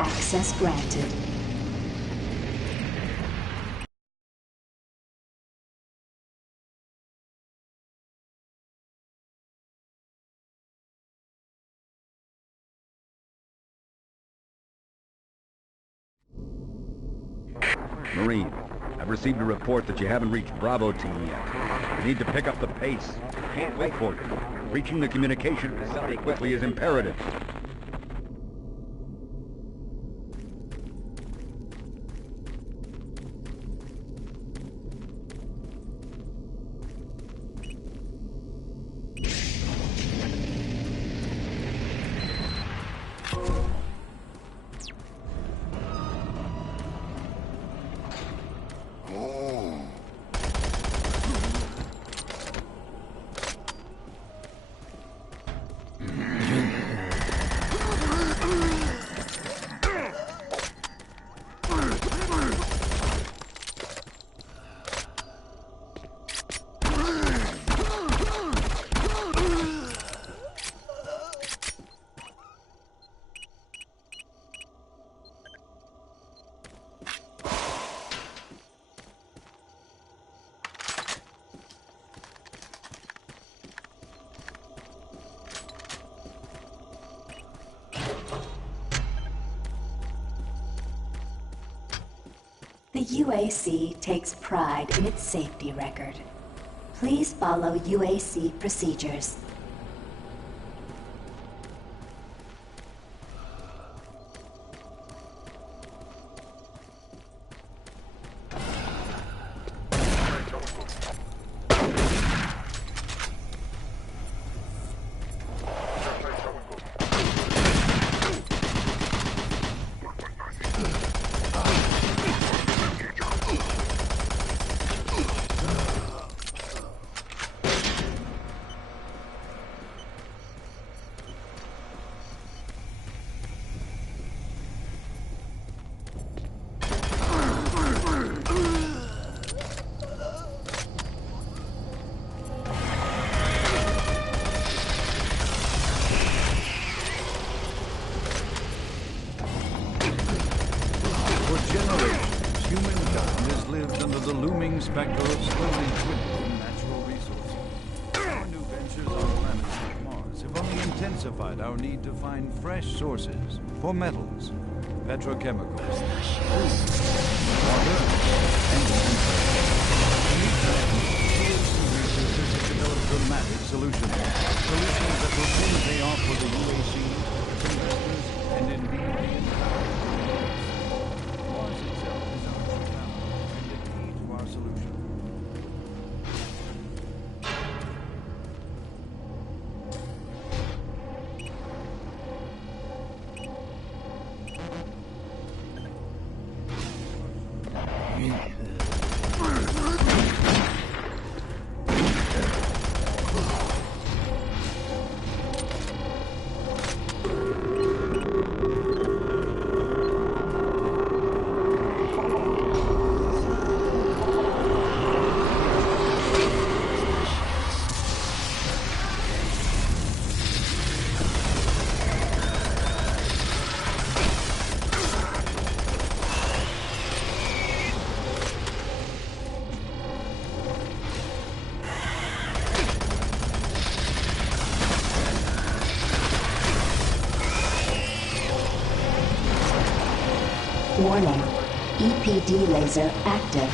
Access granted. Marine, I've received a report that you haven't reached Bravo Team yet. You need to pick up the pace. Can't wait for you. Reaching the communication facility quickly is imperative. The UAC takes pride in its safety record. Please follow UAC procedures. Spectre of slowly dwindling natural resources. Our new ventures on planets like Mars have only intensified our need to find fresh sources for metals, petrochemicals, water, and land. In the meantime, researchers have developed dramatic solutions that will soon pay off for the UAC, its investors, and indeed the entire universe. Mars itself is our true power and the key to our solution. Warning. EPD laser active.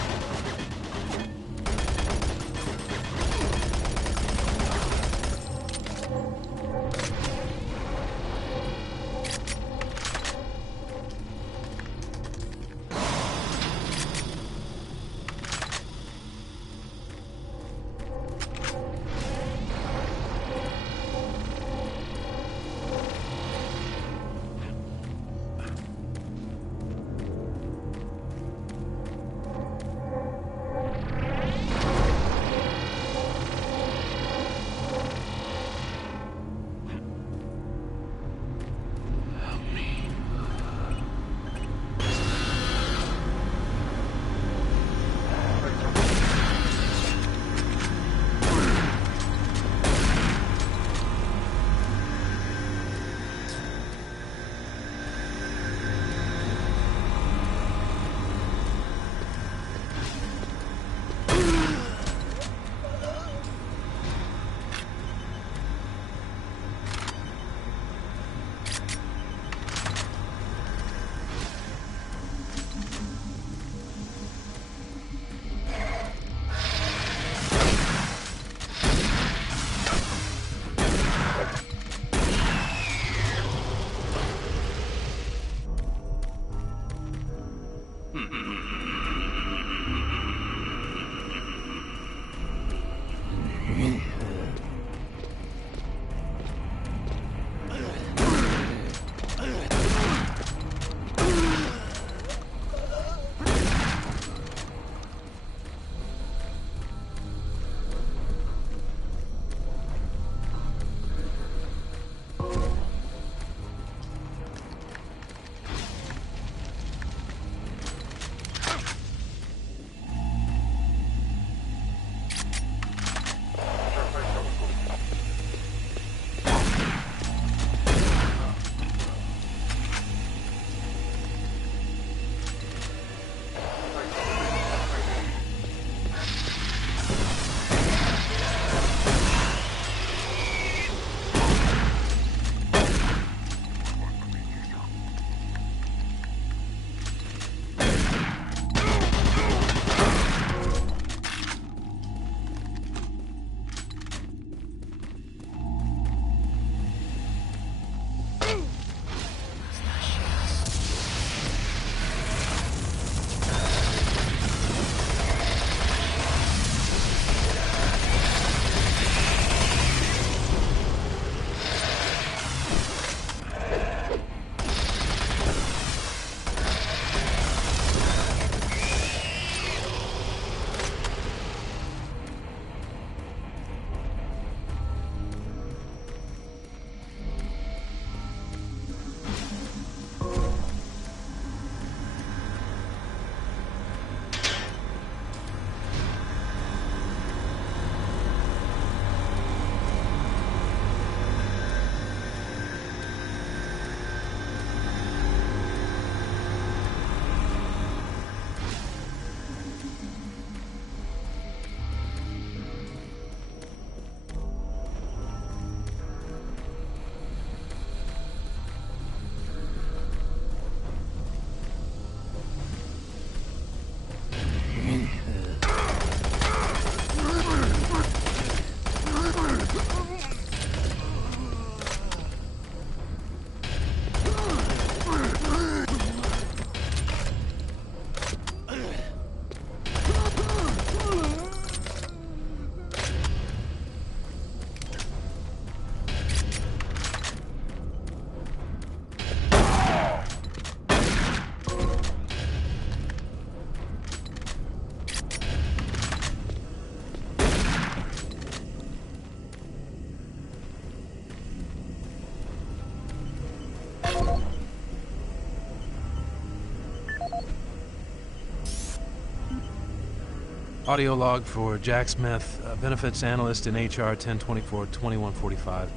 Audio log for Jack Smith, benefits analyst in HR 1024-2145.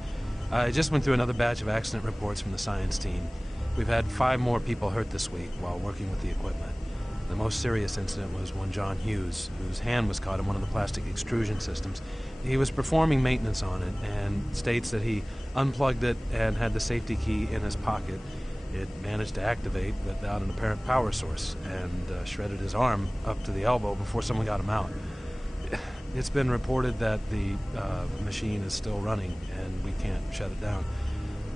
I just went through another batch of accident reports from the science team. We've had 5 more people hurt this week while working with the equipment. The most serious incident was one John Hughes, whose hand was caught in one of the plastic extrusion systems. He was performing maintenance on it and states that he unplugged it and had the safety key in his pocket. It managed to activate without an apparent power source and shredded his arm up to the elbow before someone got him out. It's been reported that the machine is still running and we can't shut it down.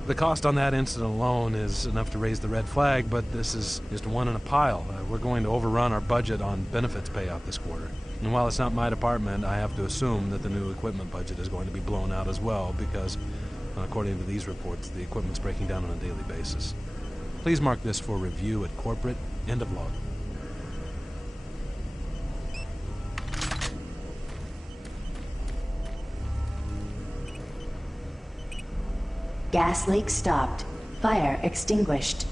The cost on that incident alone is enough to raise the red flag, but this is just one in a pile. We're going to overrun our budget on benefits payout this quarter. And while it's not my department, I have to assume that the new equipment budget is going to be blown out as well because, according to these reports, the equipment's breaking down on a daily basis. Please mark this for review at corporate. End of log. Gas leak stopped. Fire extinguished.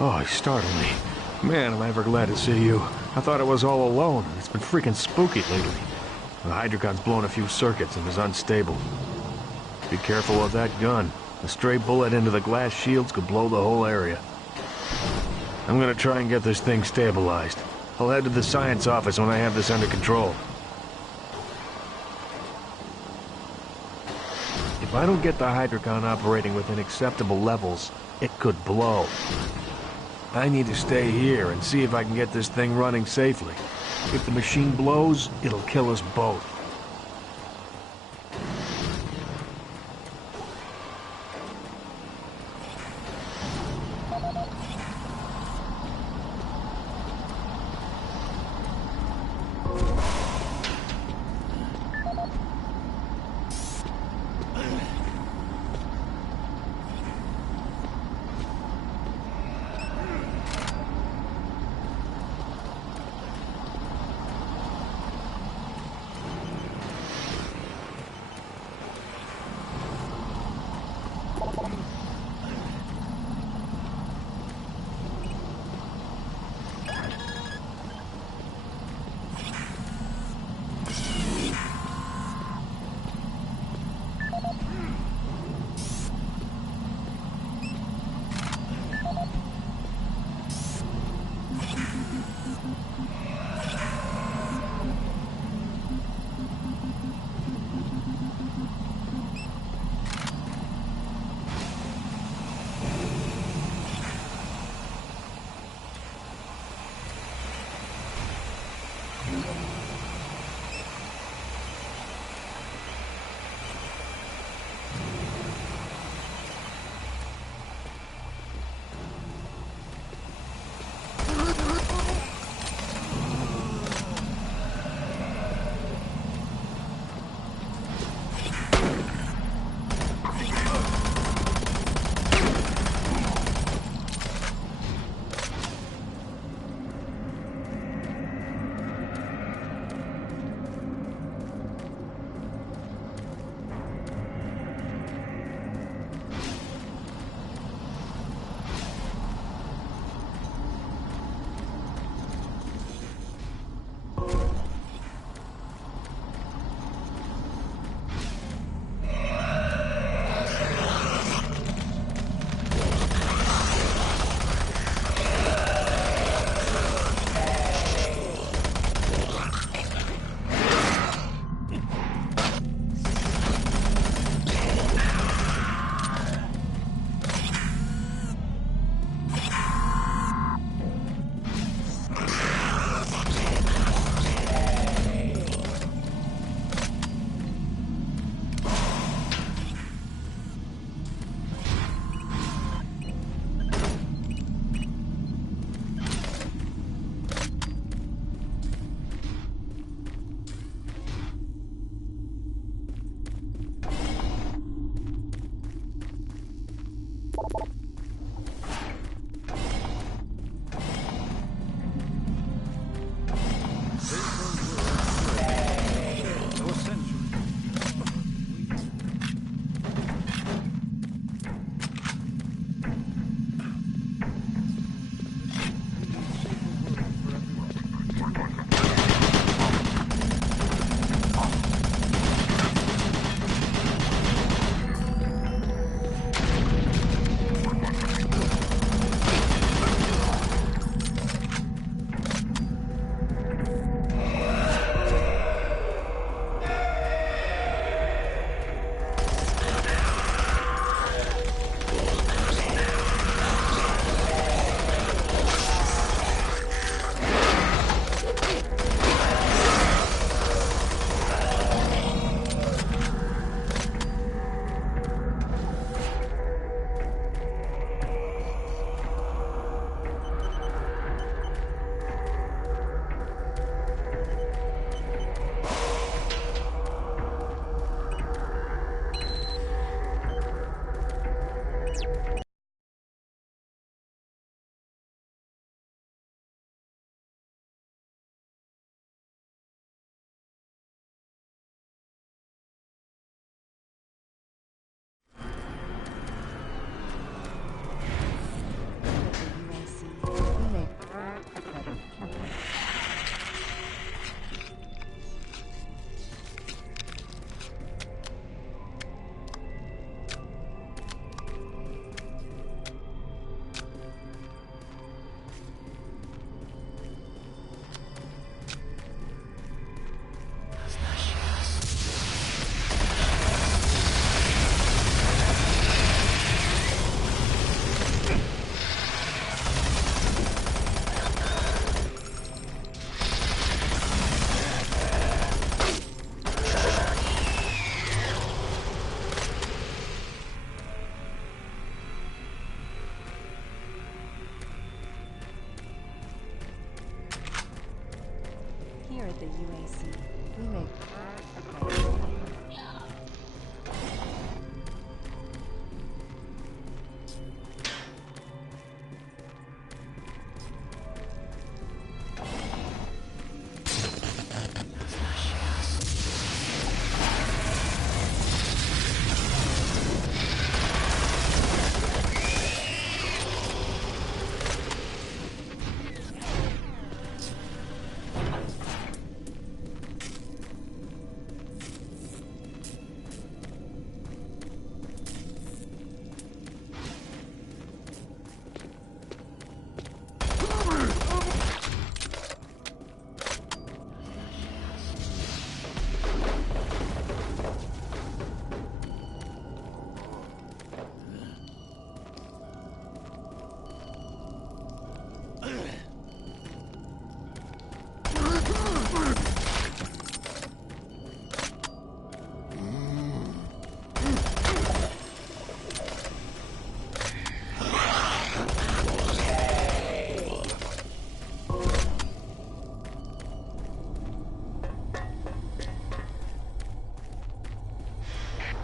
Oh, you startled me. Man, am I ever glad to see you. I thought I was all alone. It's been freaking spooky lately. The Hydracon's blown a few circuits and is unstable. Be careful of that gun. A stray bullet into the glass shields could blow the whole area. I'm gonna try and get this thing stabilized. I'll head to the science office when I have this under control. If I don't get the Hydrocon operating within acceptable levels, it could blow. I need to stay here and see if I can get this thing running safely. If the machine blows, it'll kill us both.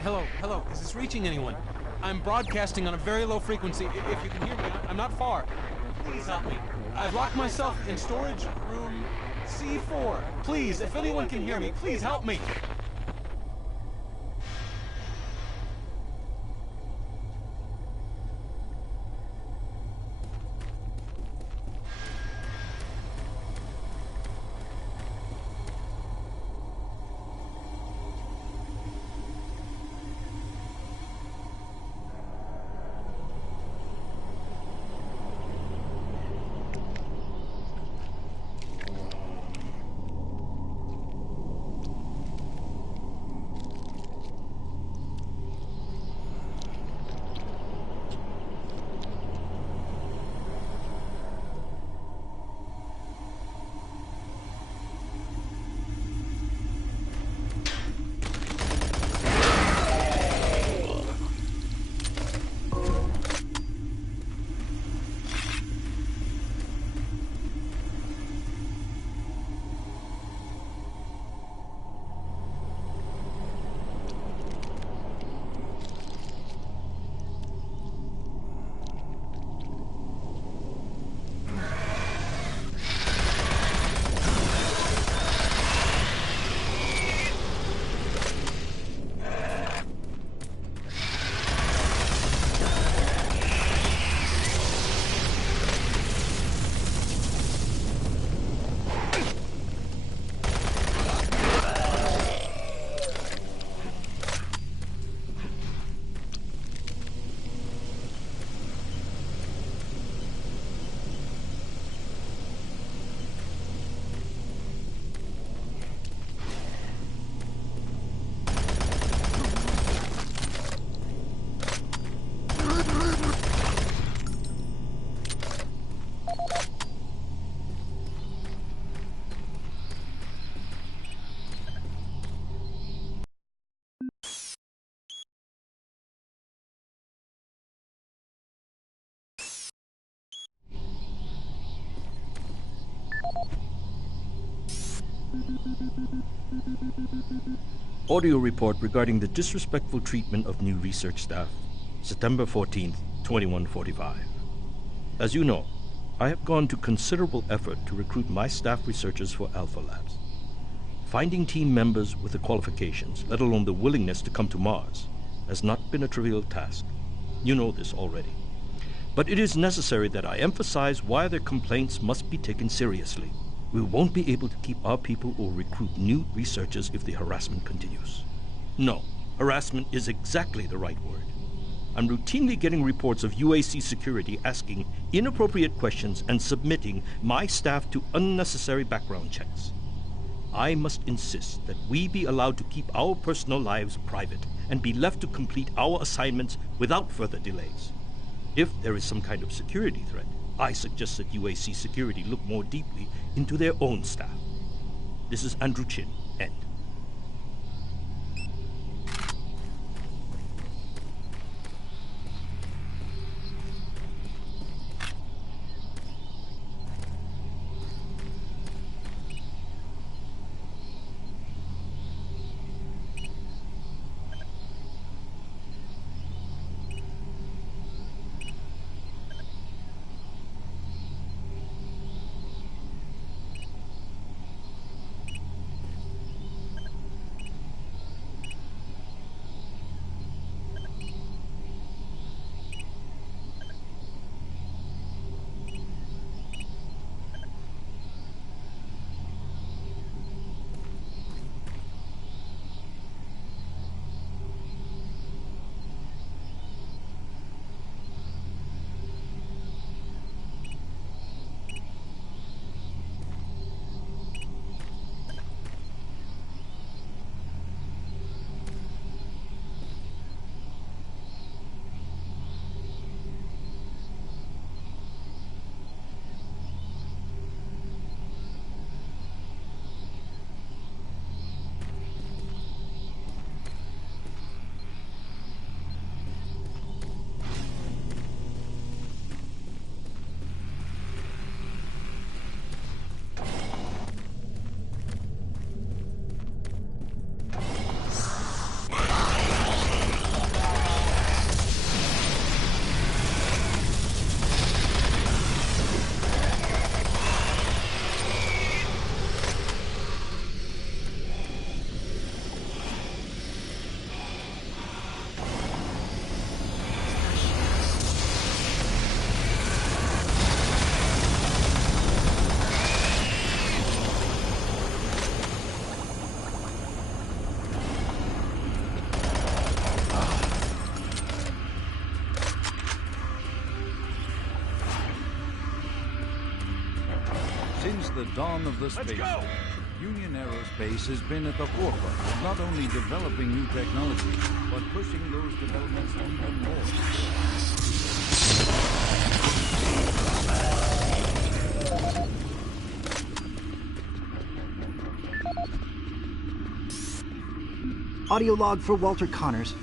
Hello, is this reaching anyone? I'm broadcasting on a very low frequency. If you can hear me, I'm not far. Please help me. I've locked myself in storage room C4. Please, if anyone can hear me, please help me. Audio report regarding the disrespectful treatment of new research staff, September 14th, 2145. As you know, I have gone to considerable effort to recruit my staff researchers for Alpha Labs. Finding team members with the qualifications, let alone the willingness to come to Mars, has not been a trivial task. You know this already. But it is necessary that I emphasize why their complaints must be taken seriously. We won't be able to keep our people or recruit new researchers if the harassment continues. No, harassment is exactly the right word. I'm routinely getting reports of UAC security asking inappropriate questions and submitting my staff to unnecessary background checks. I must insist that we be allowed to keep our personal lives private and be left to complete our assignments without further delays. If there is some kind of security threat, I suggest that UAC security look more deeply into their own staff. This is Andrew Chin, End. the dawn of the space age, Union Aerospace has been at the forefront of not only developing new technology, but pushing those developments even more. Audio log for Walter Connors.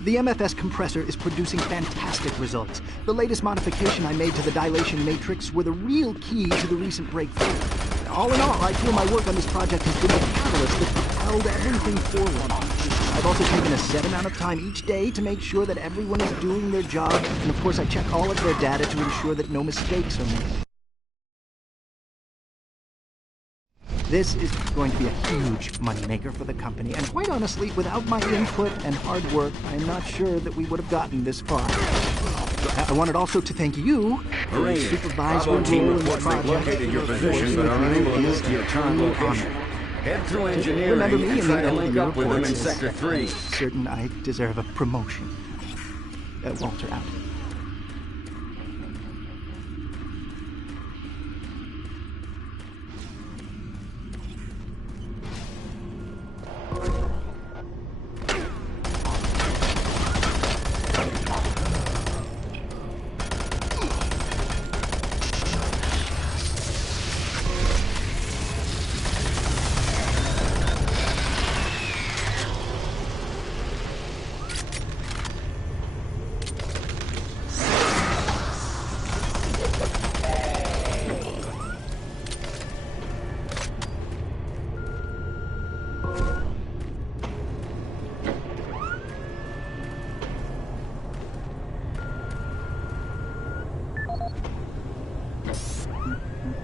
The MFS compressor is producing fantastic results. The latest modification I made to the dilation matrix were the real key to the recent breakthrough. All in all, I feel my work on this project has been the catalyst that propelled everything forward. I've also taken a set amount of time each day to make sure that everyone is doing their job, and of course I check all of their data to ensure that no mistakes are made. This is going to be a huge moneymaker for the company, and quite honestly, without my input and hard work, I am not sure that we would have gotten this far. I wanted also to thank you for your supervisory role in the project. Located your position, but are unable to move to your current location. Head through engineering and try to link up with them in Sector 3. Certain I deserve a promotion. Walter out.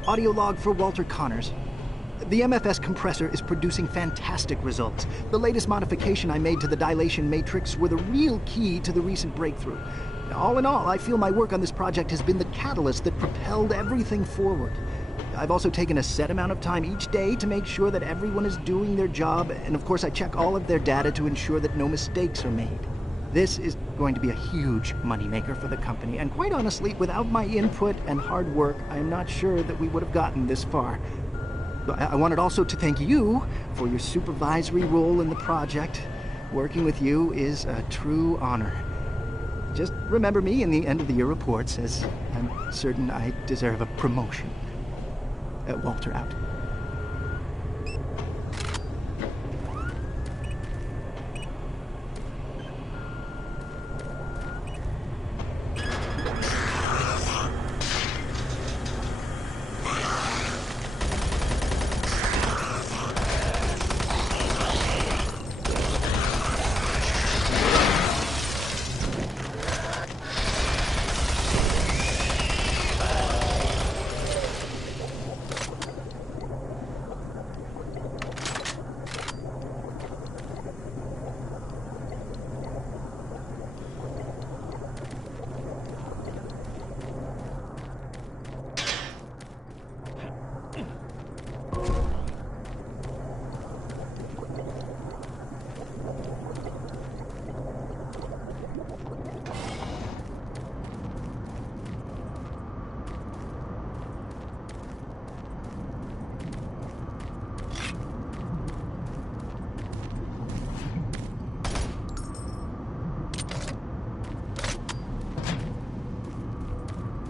Audio log for Walter Connors. The MFS compressor is producing fantastic results. The latest modification I made to the dilation matrix were the real key to the recent breakthrough. All in all, I feel my work on this project has been the catalyst that propelled everything forward. I've also taken a set amount of time each day to make sure that everyone is doing their job, and of course I check all of their data to ensure that no mistakes are made. This is going to be a huge moneymaker for the company, and quite honestly, without my input and hard work, I am not sure that we would have gotten this far. I wanted also to thank you for your supervisory role in the project. Working with you is a true honor. Just remember me in the end of the year reports, as I'm certain I deserve a promotion. Walter out.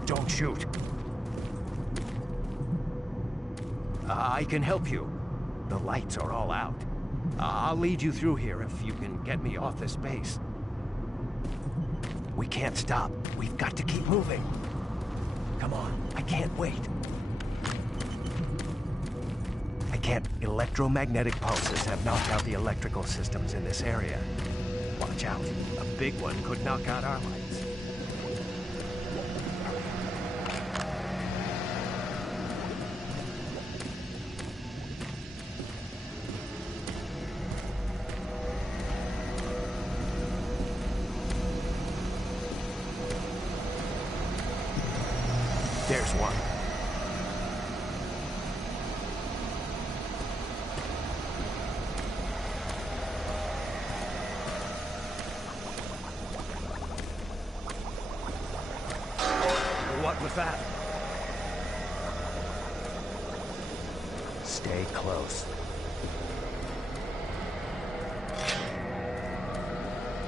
Don't shoot. I can help you. The lights are all out. I'll lead you through here if you can get me off this base. We can't stop. We've got to keep moving. Come on, I can't wait. I can't. Electromagnetic pulses have knocked out the electrical systems in this area. Watch out. A big one could knock out our lights. There's one. What was that? Stay close.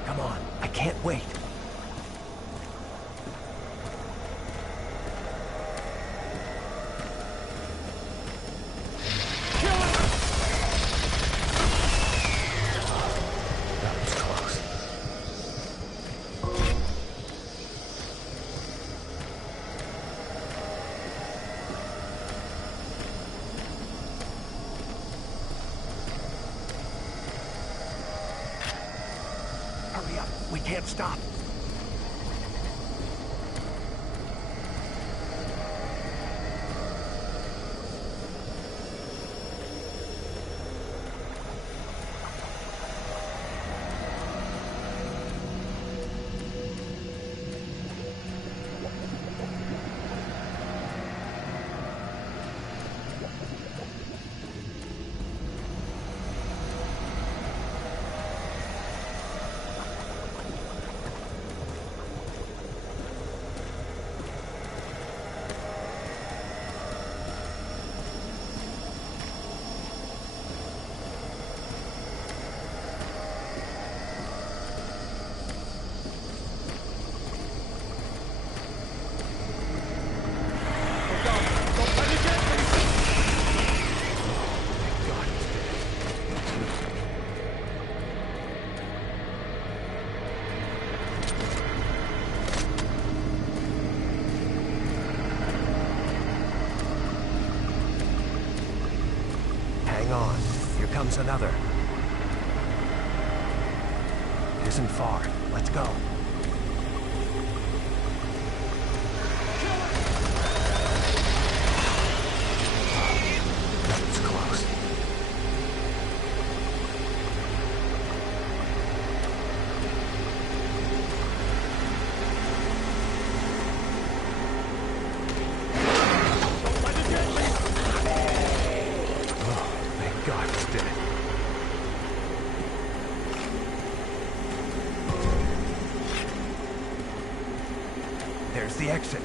Come on, I can't wait. That was close. Hurry up, we can't stop. Hang on. Here comes another. It isn't far. Let's go. That was close. God, we did it. There's the exit.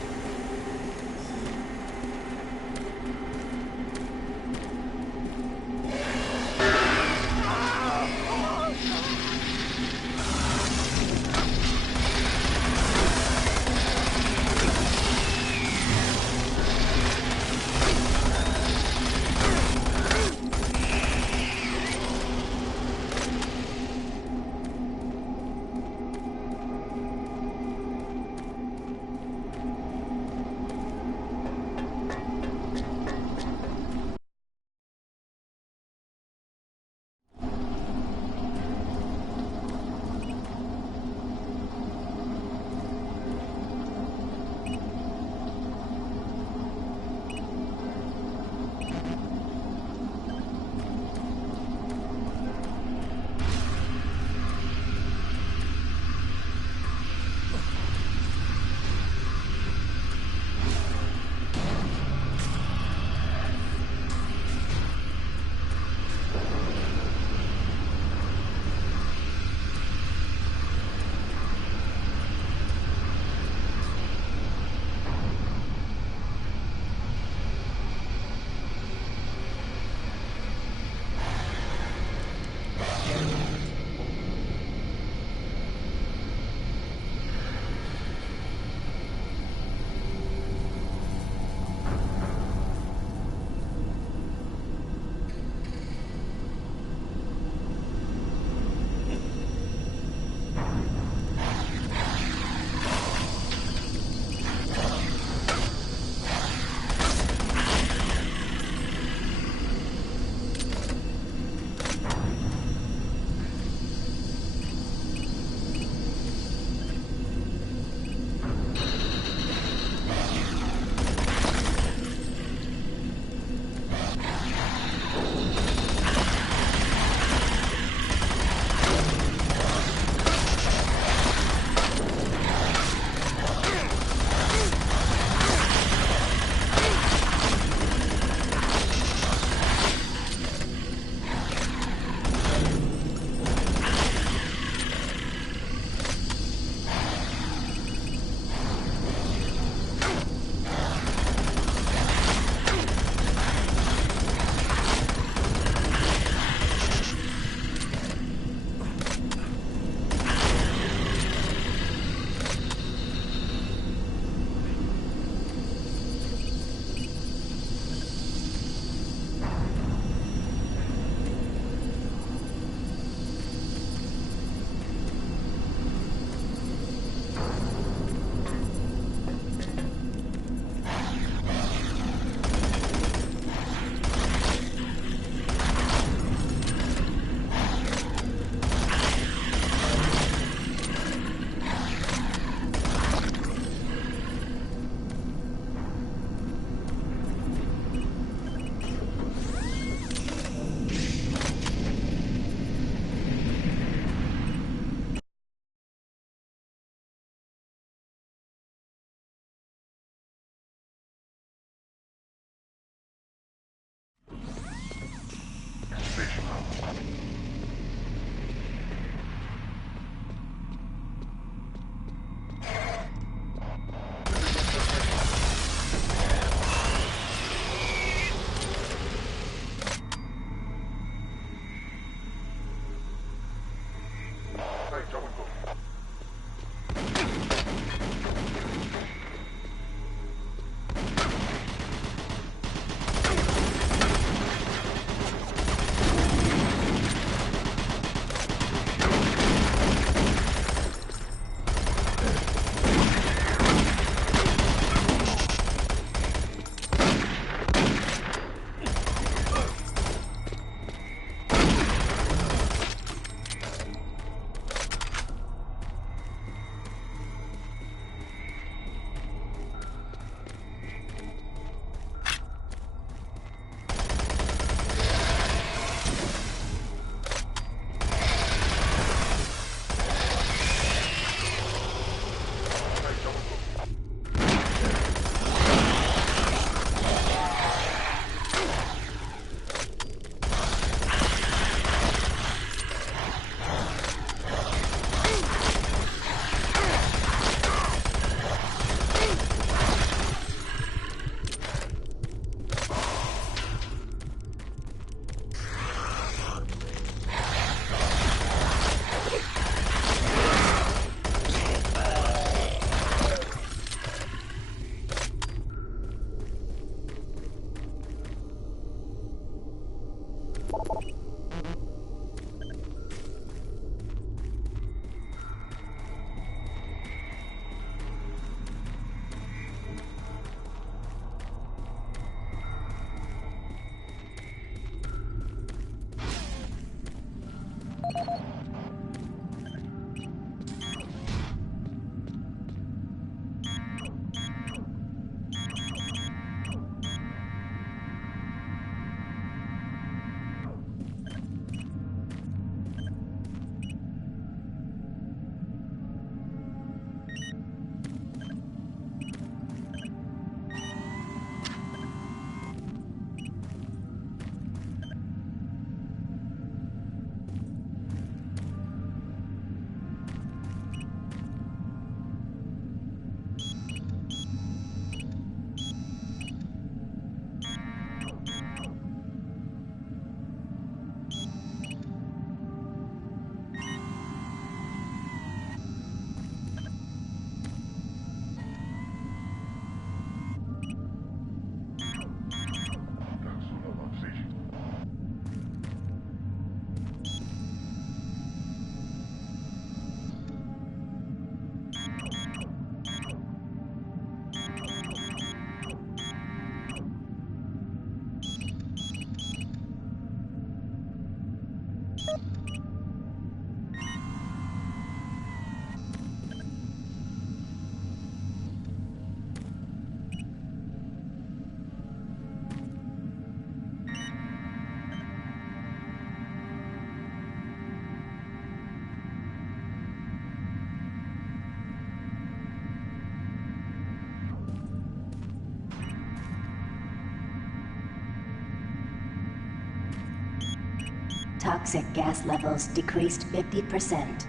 Toxic gas levels decreased 50%.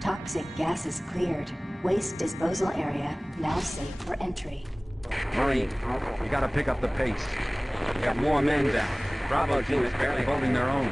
Toxic gases cleared. Waste disposal area now safe for entry. Marine, you gotta pick up the pace. We got more men down. Bravo team is barely holding their own.